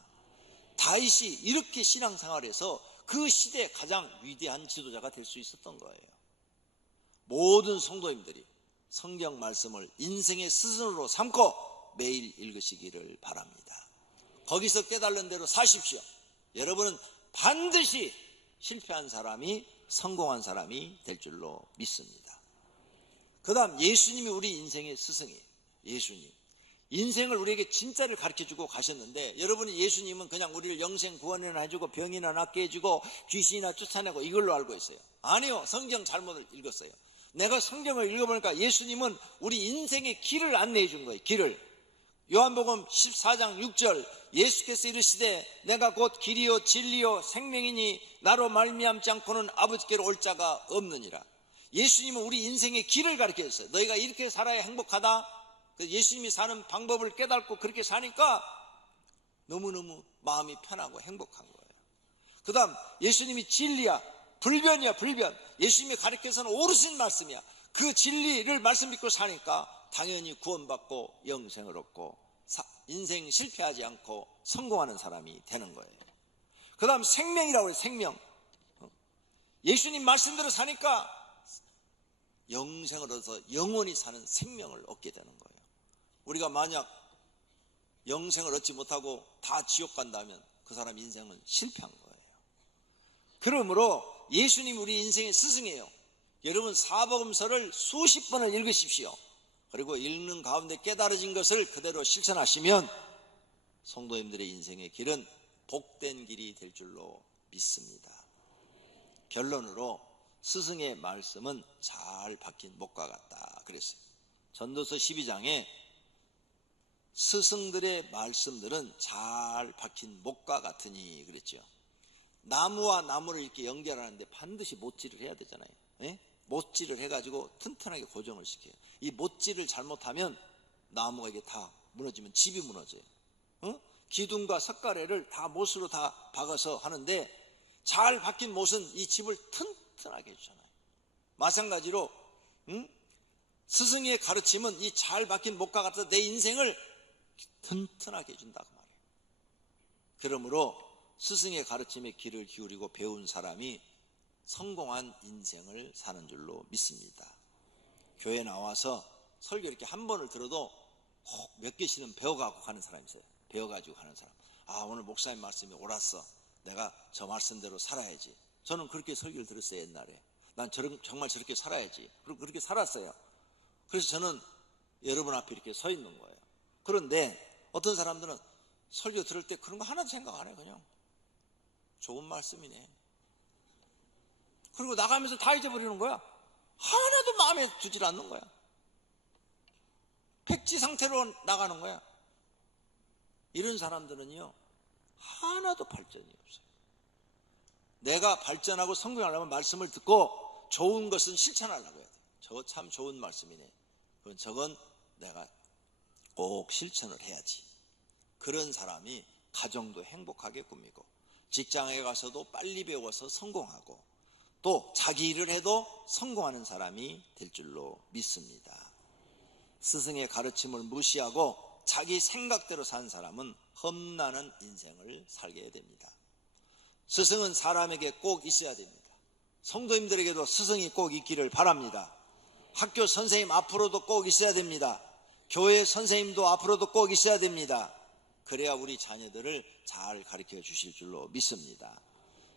다윗이 이렇게 신앙생활에서 그 시대에 가장 위대한 지도자가 될 수 있었던 거예요. 모든 성도님들이 성경 말씀을 인생의 스승으로 삼고 매일 읽으시기를 바랍니다. 거기서 깨달은 대로 사십시오. 여러분은 반드시 실패한 사람이 성공한 사람이 될 줄로 믿습니다. 그 다음 예수님이 우리 인생의 스승이에요. 예수님 인생을 우리에게 진짜를 가르쳐주고 가셨는데, 여러분이 예수님은 그냥 우리를 영생 구원이나 해주고 병이나 낫게 해주고 귀신이나 쫓아내고 이걸로 알고 있어요. 아니요, 성경 잘못 읽었어요. 내가 성경을 읽어보니까 예수님은 우리 인생의 길을 안내해 준 거예요. 길을. 요한복음 14장 6절 예수께서 이르시되 내가 곧 길이요 진리요 생명이니 나로 말미암지 않고는 아버지께로 올 자가 없느니라. 예수님은 우리 인생의 길을 가르쳐 줬어요. 너희가 이렇게 살아야 행복하다. 그래서 예수님이 사는 방법을 깨닫고 그렇게 사니까 너무너무 마음이 편하고 행복한 거예요. 그 다음 예수님이 진리야, 불변이야, 불변. 예수님이 가르쳐서는 옳으신 말씀이야. 그 진리를 말씀 믿고 사니까 당연히 구원받고 영생을 얻고 인생 실패하지 않고 성공하는 사람이 되는 거예요. 그 다음 생명이라고 해요. 생명. 예수님 말씀대로 사니까 영생을 얻어서 영원히 사는 생명을 얻게 되는 거예요. 우리가 만약 영생을 얻지 못하고 다 지옥 간다면 그 사람 인생은 실패한 거예요. 그러므로 예수님 우리 인생의 스승이에요. 여러분 사복음서를 수십 번을 읽으십시오. 그리고 읽는 가운데 깨달아진 것을 그대로 실천하시면 성도님들의 인생의 길은 복된 길이 될 줄로 믿습니다. 결론으로 스승의 말씀은 잘 박힌 목과 같다 그랬어요. 전도서 12장에 스승들의 말씀들은 잘 박힌 목과 같으니 그랬죠. 나무와 나무를 이렇게 연결하는데 반드시 못질을 해야 되잖아요. 예? 못질을 해가지고 튼튼하게 고정을 시켜요. 이 못질을 잘못하면 나무가 이게 다 무너지면 집이 무너져요. 기둥과 석가래를 다 못으로 다 박아서 하는데 잘 박힌 못은 이 집을 튼튼하게 해주잖아요. 마찬가지로 스승의 가르침은 이 잘 박힌 못과 같아서 내 인생을 튼튼하게 해준다고 말해요. 그러므로 스승의 가르침에 귀를 기울이고 배운 사람이 성공한 인생을 사는 줄로 믿습니다. 교회 나와서 설교 이렇게 한 번을 들어도 꼭 몇 개씩은 배워가고 가는 사람이 있어요. 배워가지고 가는 사람. 아, 오늘 목사님 말씀이 옳았어. 내가 저 말씀대로 살아야지. 저는 그렇게 설교를 들었어요. 옛날에 난 정말 저렇게 살아야지. 그리고 그렇게 살았어요. 그래서 저는 여러분 앞에 이렇게 서 있는 거예요. 그런데 어떤 사람들은 설교 들을 때 그런 거 하나도 생각 안 해요. 그냥 좋은 말씀이네. 그리고 나가면서 다 잊어버리는 거야. 하나도 마음에 두질 않는 거야. 백지 상태로 나가는 거야. 이런 사람들은요 하나도 발전이 없어요. 내가 발전하고 성공하려면 말씀을 듣고 좋은 것은 실천하려고 해야 돼. 저거 참 좋은 말씀이네. 그건 저건 내가 꼭 실천을 해야지. 그런 사람이 가정도 행복하게 꾸미고 직장에 가서도 빨리 배워서 성공하고 또 자기 일을 해도 성공하는 사람이 될 줄로 믿습니다. 스승의 가르침을 무시하고 자기 생각대로 산 사람은 험난한 인생을 살게 됩니다. 스승은 사람에게 꼭 있어야 됩니다. 성도님들에게도 스승이 꼭 있기를 바랍니다. 학교 선생님 앞으로도 꼭 있어야 됩니다. 교회 선생님도 앞으로도 꼭 있어야 됩니다. 그래야 우리 자녀들을 잘 가르쳐 주실 줄로 믿습니다.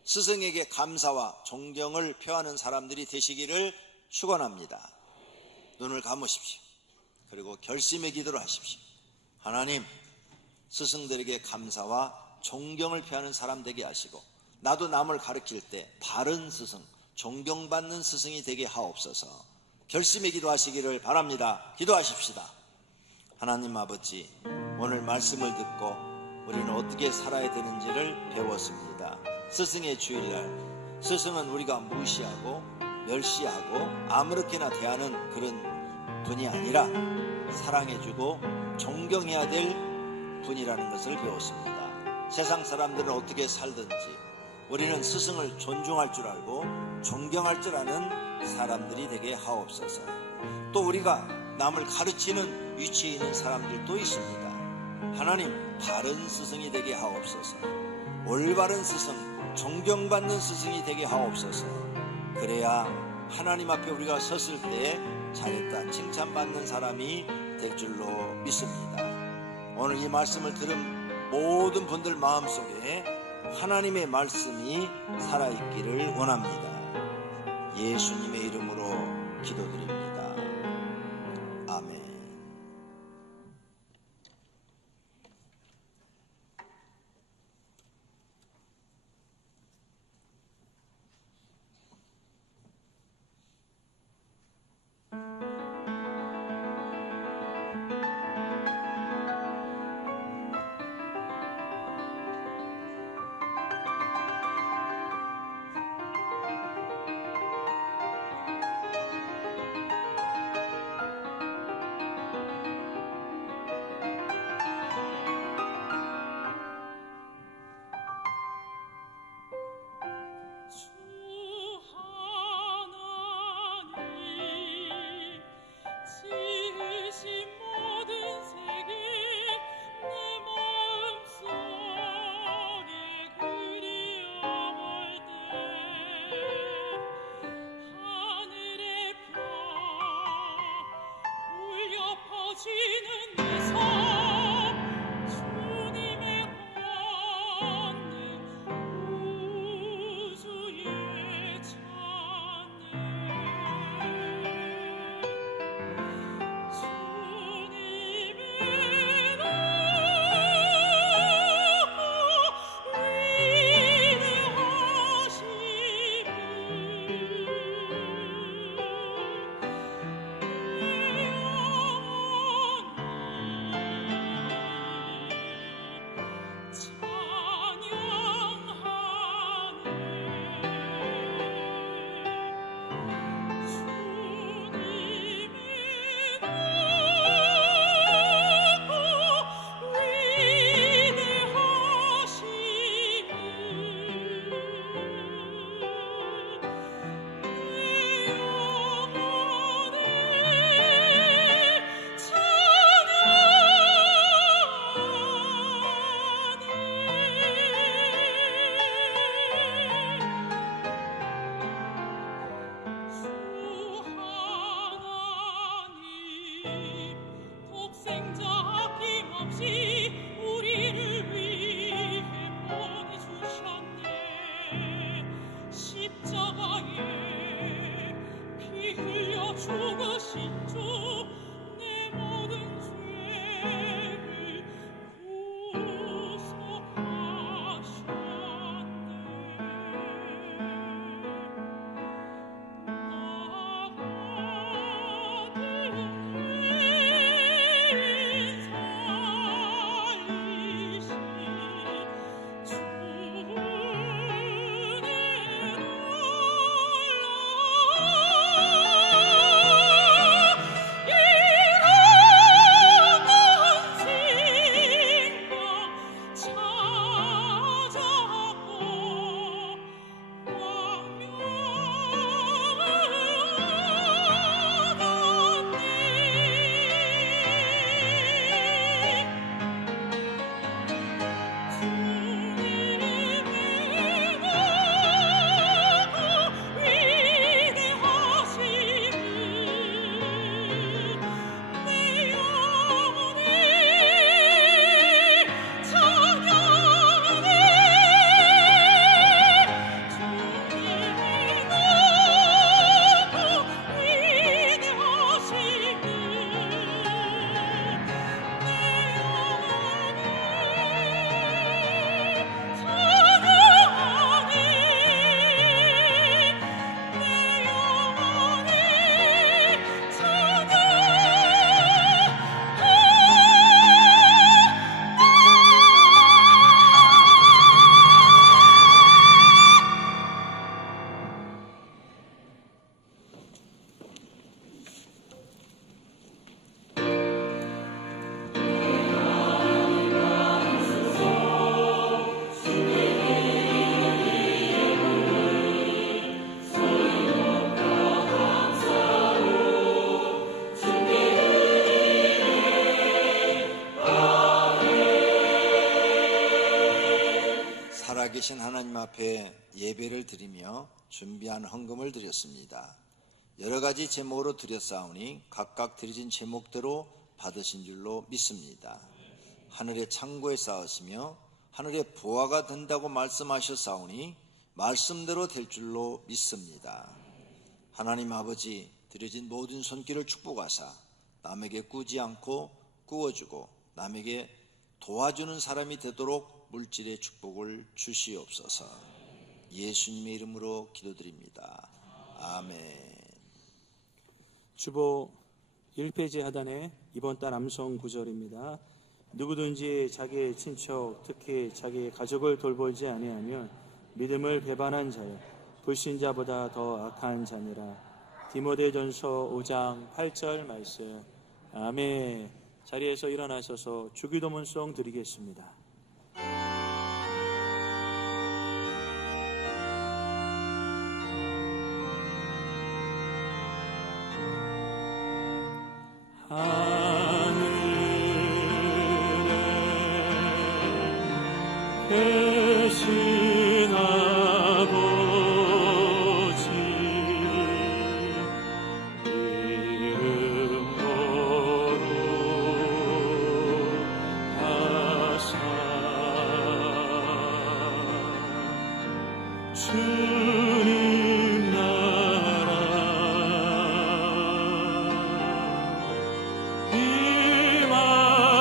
스승에게 감사와 존경을 표하는 사람들이 되시기를 축원합니다. 눈을 감으십시오. 그리고 결심의 기도를 하십시오. 하나님, 스승들에게 감사와 존경을 표하는 사람 되게 하시고 나도 남을 가르칠 때 바른 스승, 존경받는 스승이 되게 하옵소서. 결심의 기도하시기를 바랍니다. 기도하십시다. 하나님 아버지, 오늘 말씀을 듣고 우리는 어떻게 살아야 되는지를 배웠습니다. 스승의 주일날, 스승은 우리가 무시하고 멸시하고 아무렇게나 대하는 그런 분이 아니라 사랑해주고 존경해야 될 분이라는 것을 배웠습니다. 세상 사람들은 어떻게 살든지 우리는 스승을 존중할 줄 알고 존경할 줄 아는 사람들이 되게 하옵소서. 또 우리가 남을 가르치는 위치에 있는 사람들도 있습니다. 하나님, 바른 스승이 되게 하옵소서. 올바른 스승, 존경받는 스승이 되게 하옵소서. 그래야 하나님 앞에 우리가 섰을 때 잘했다 칭찬받는 사람이 될 줄로 믿습니다. 오늘 이 말씀을 들은 모든 분들 마음속에 하나님의 말씀이 살아있기를 원합니다. 예수님의 이름으로 기도드립니다. 아멘. 살아계신 하나님 앞에 예배를 드리며 준비한 헌금을 드렸습니다. 여러 가지 제목으로 드렸사오니 각각 드려진 제목대로 받으신 줄로 믿습니다. 하늘의 창고에 쌓으시며 하늘의 보화가 된다고 말씀하셨사오니 말씀대로 될 줄로 믿습니다. 하나님 아버지, 드려진 모든 손길을 축복하사 남에게 꾸지 않고 꾸어주고 남에게 도와주는 사람이 되도록 물질의 축복을 주시옵소서. 예수님의 이름으로 기도드립니다. 아멘. 주보 1페이지 하단에 이번 달 암송 구절입니다. 누구든지 자기의 친척, 특히 자기의 가족을 돌보지 아니하면 믿음을 배반한 자여 불신자보다 더 악한 자니라. 디모데전서 5장 8절 말씀. 아멘. 자리에서 일어나셔서 주기도문송 드리겠습니다. 계신 아버지, 이름 거룩하사 주님 나라 임하시고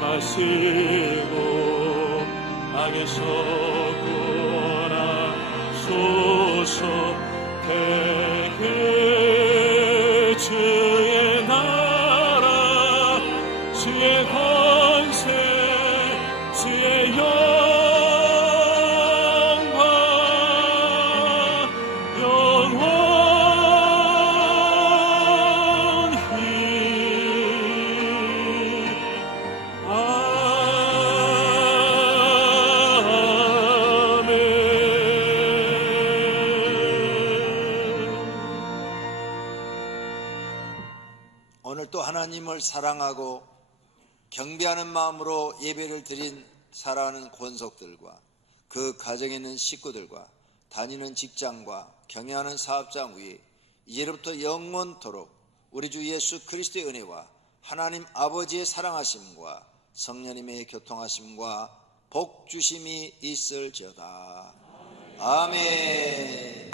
마시고 악에서 구원하소서. 대개 주의 나라 주의 권세 주의 영광 오늘 또 하나님을 사랑하고 경배하는 마음으로 예배를 드린 사랑하는 권속들과 그 가정에 있는 식구들과 다니는 직장과 경영하는 사업장 위에 이제부터 영원토록 우리 주 예수 그리스도의 은혜와 하나님 아버지의 사랑하심과 성령님의 교통하심과 복주심이 있을지어다. 아멘.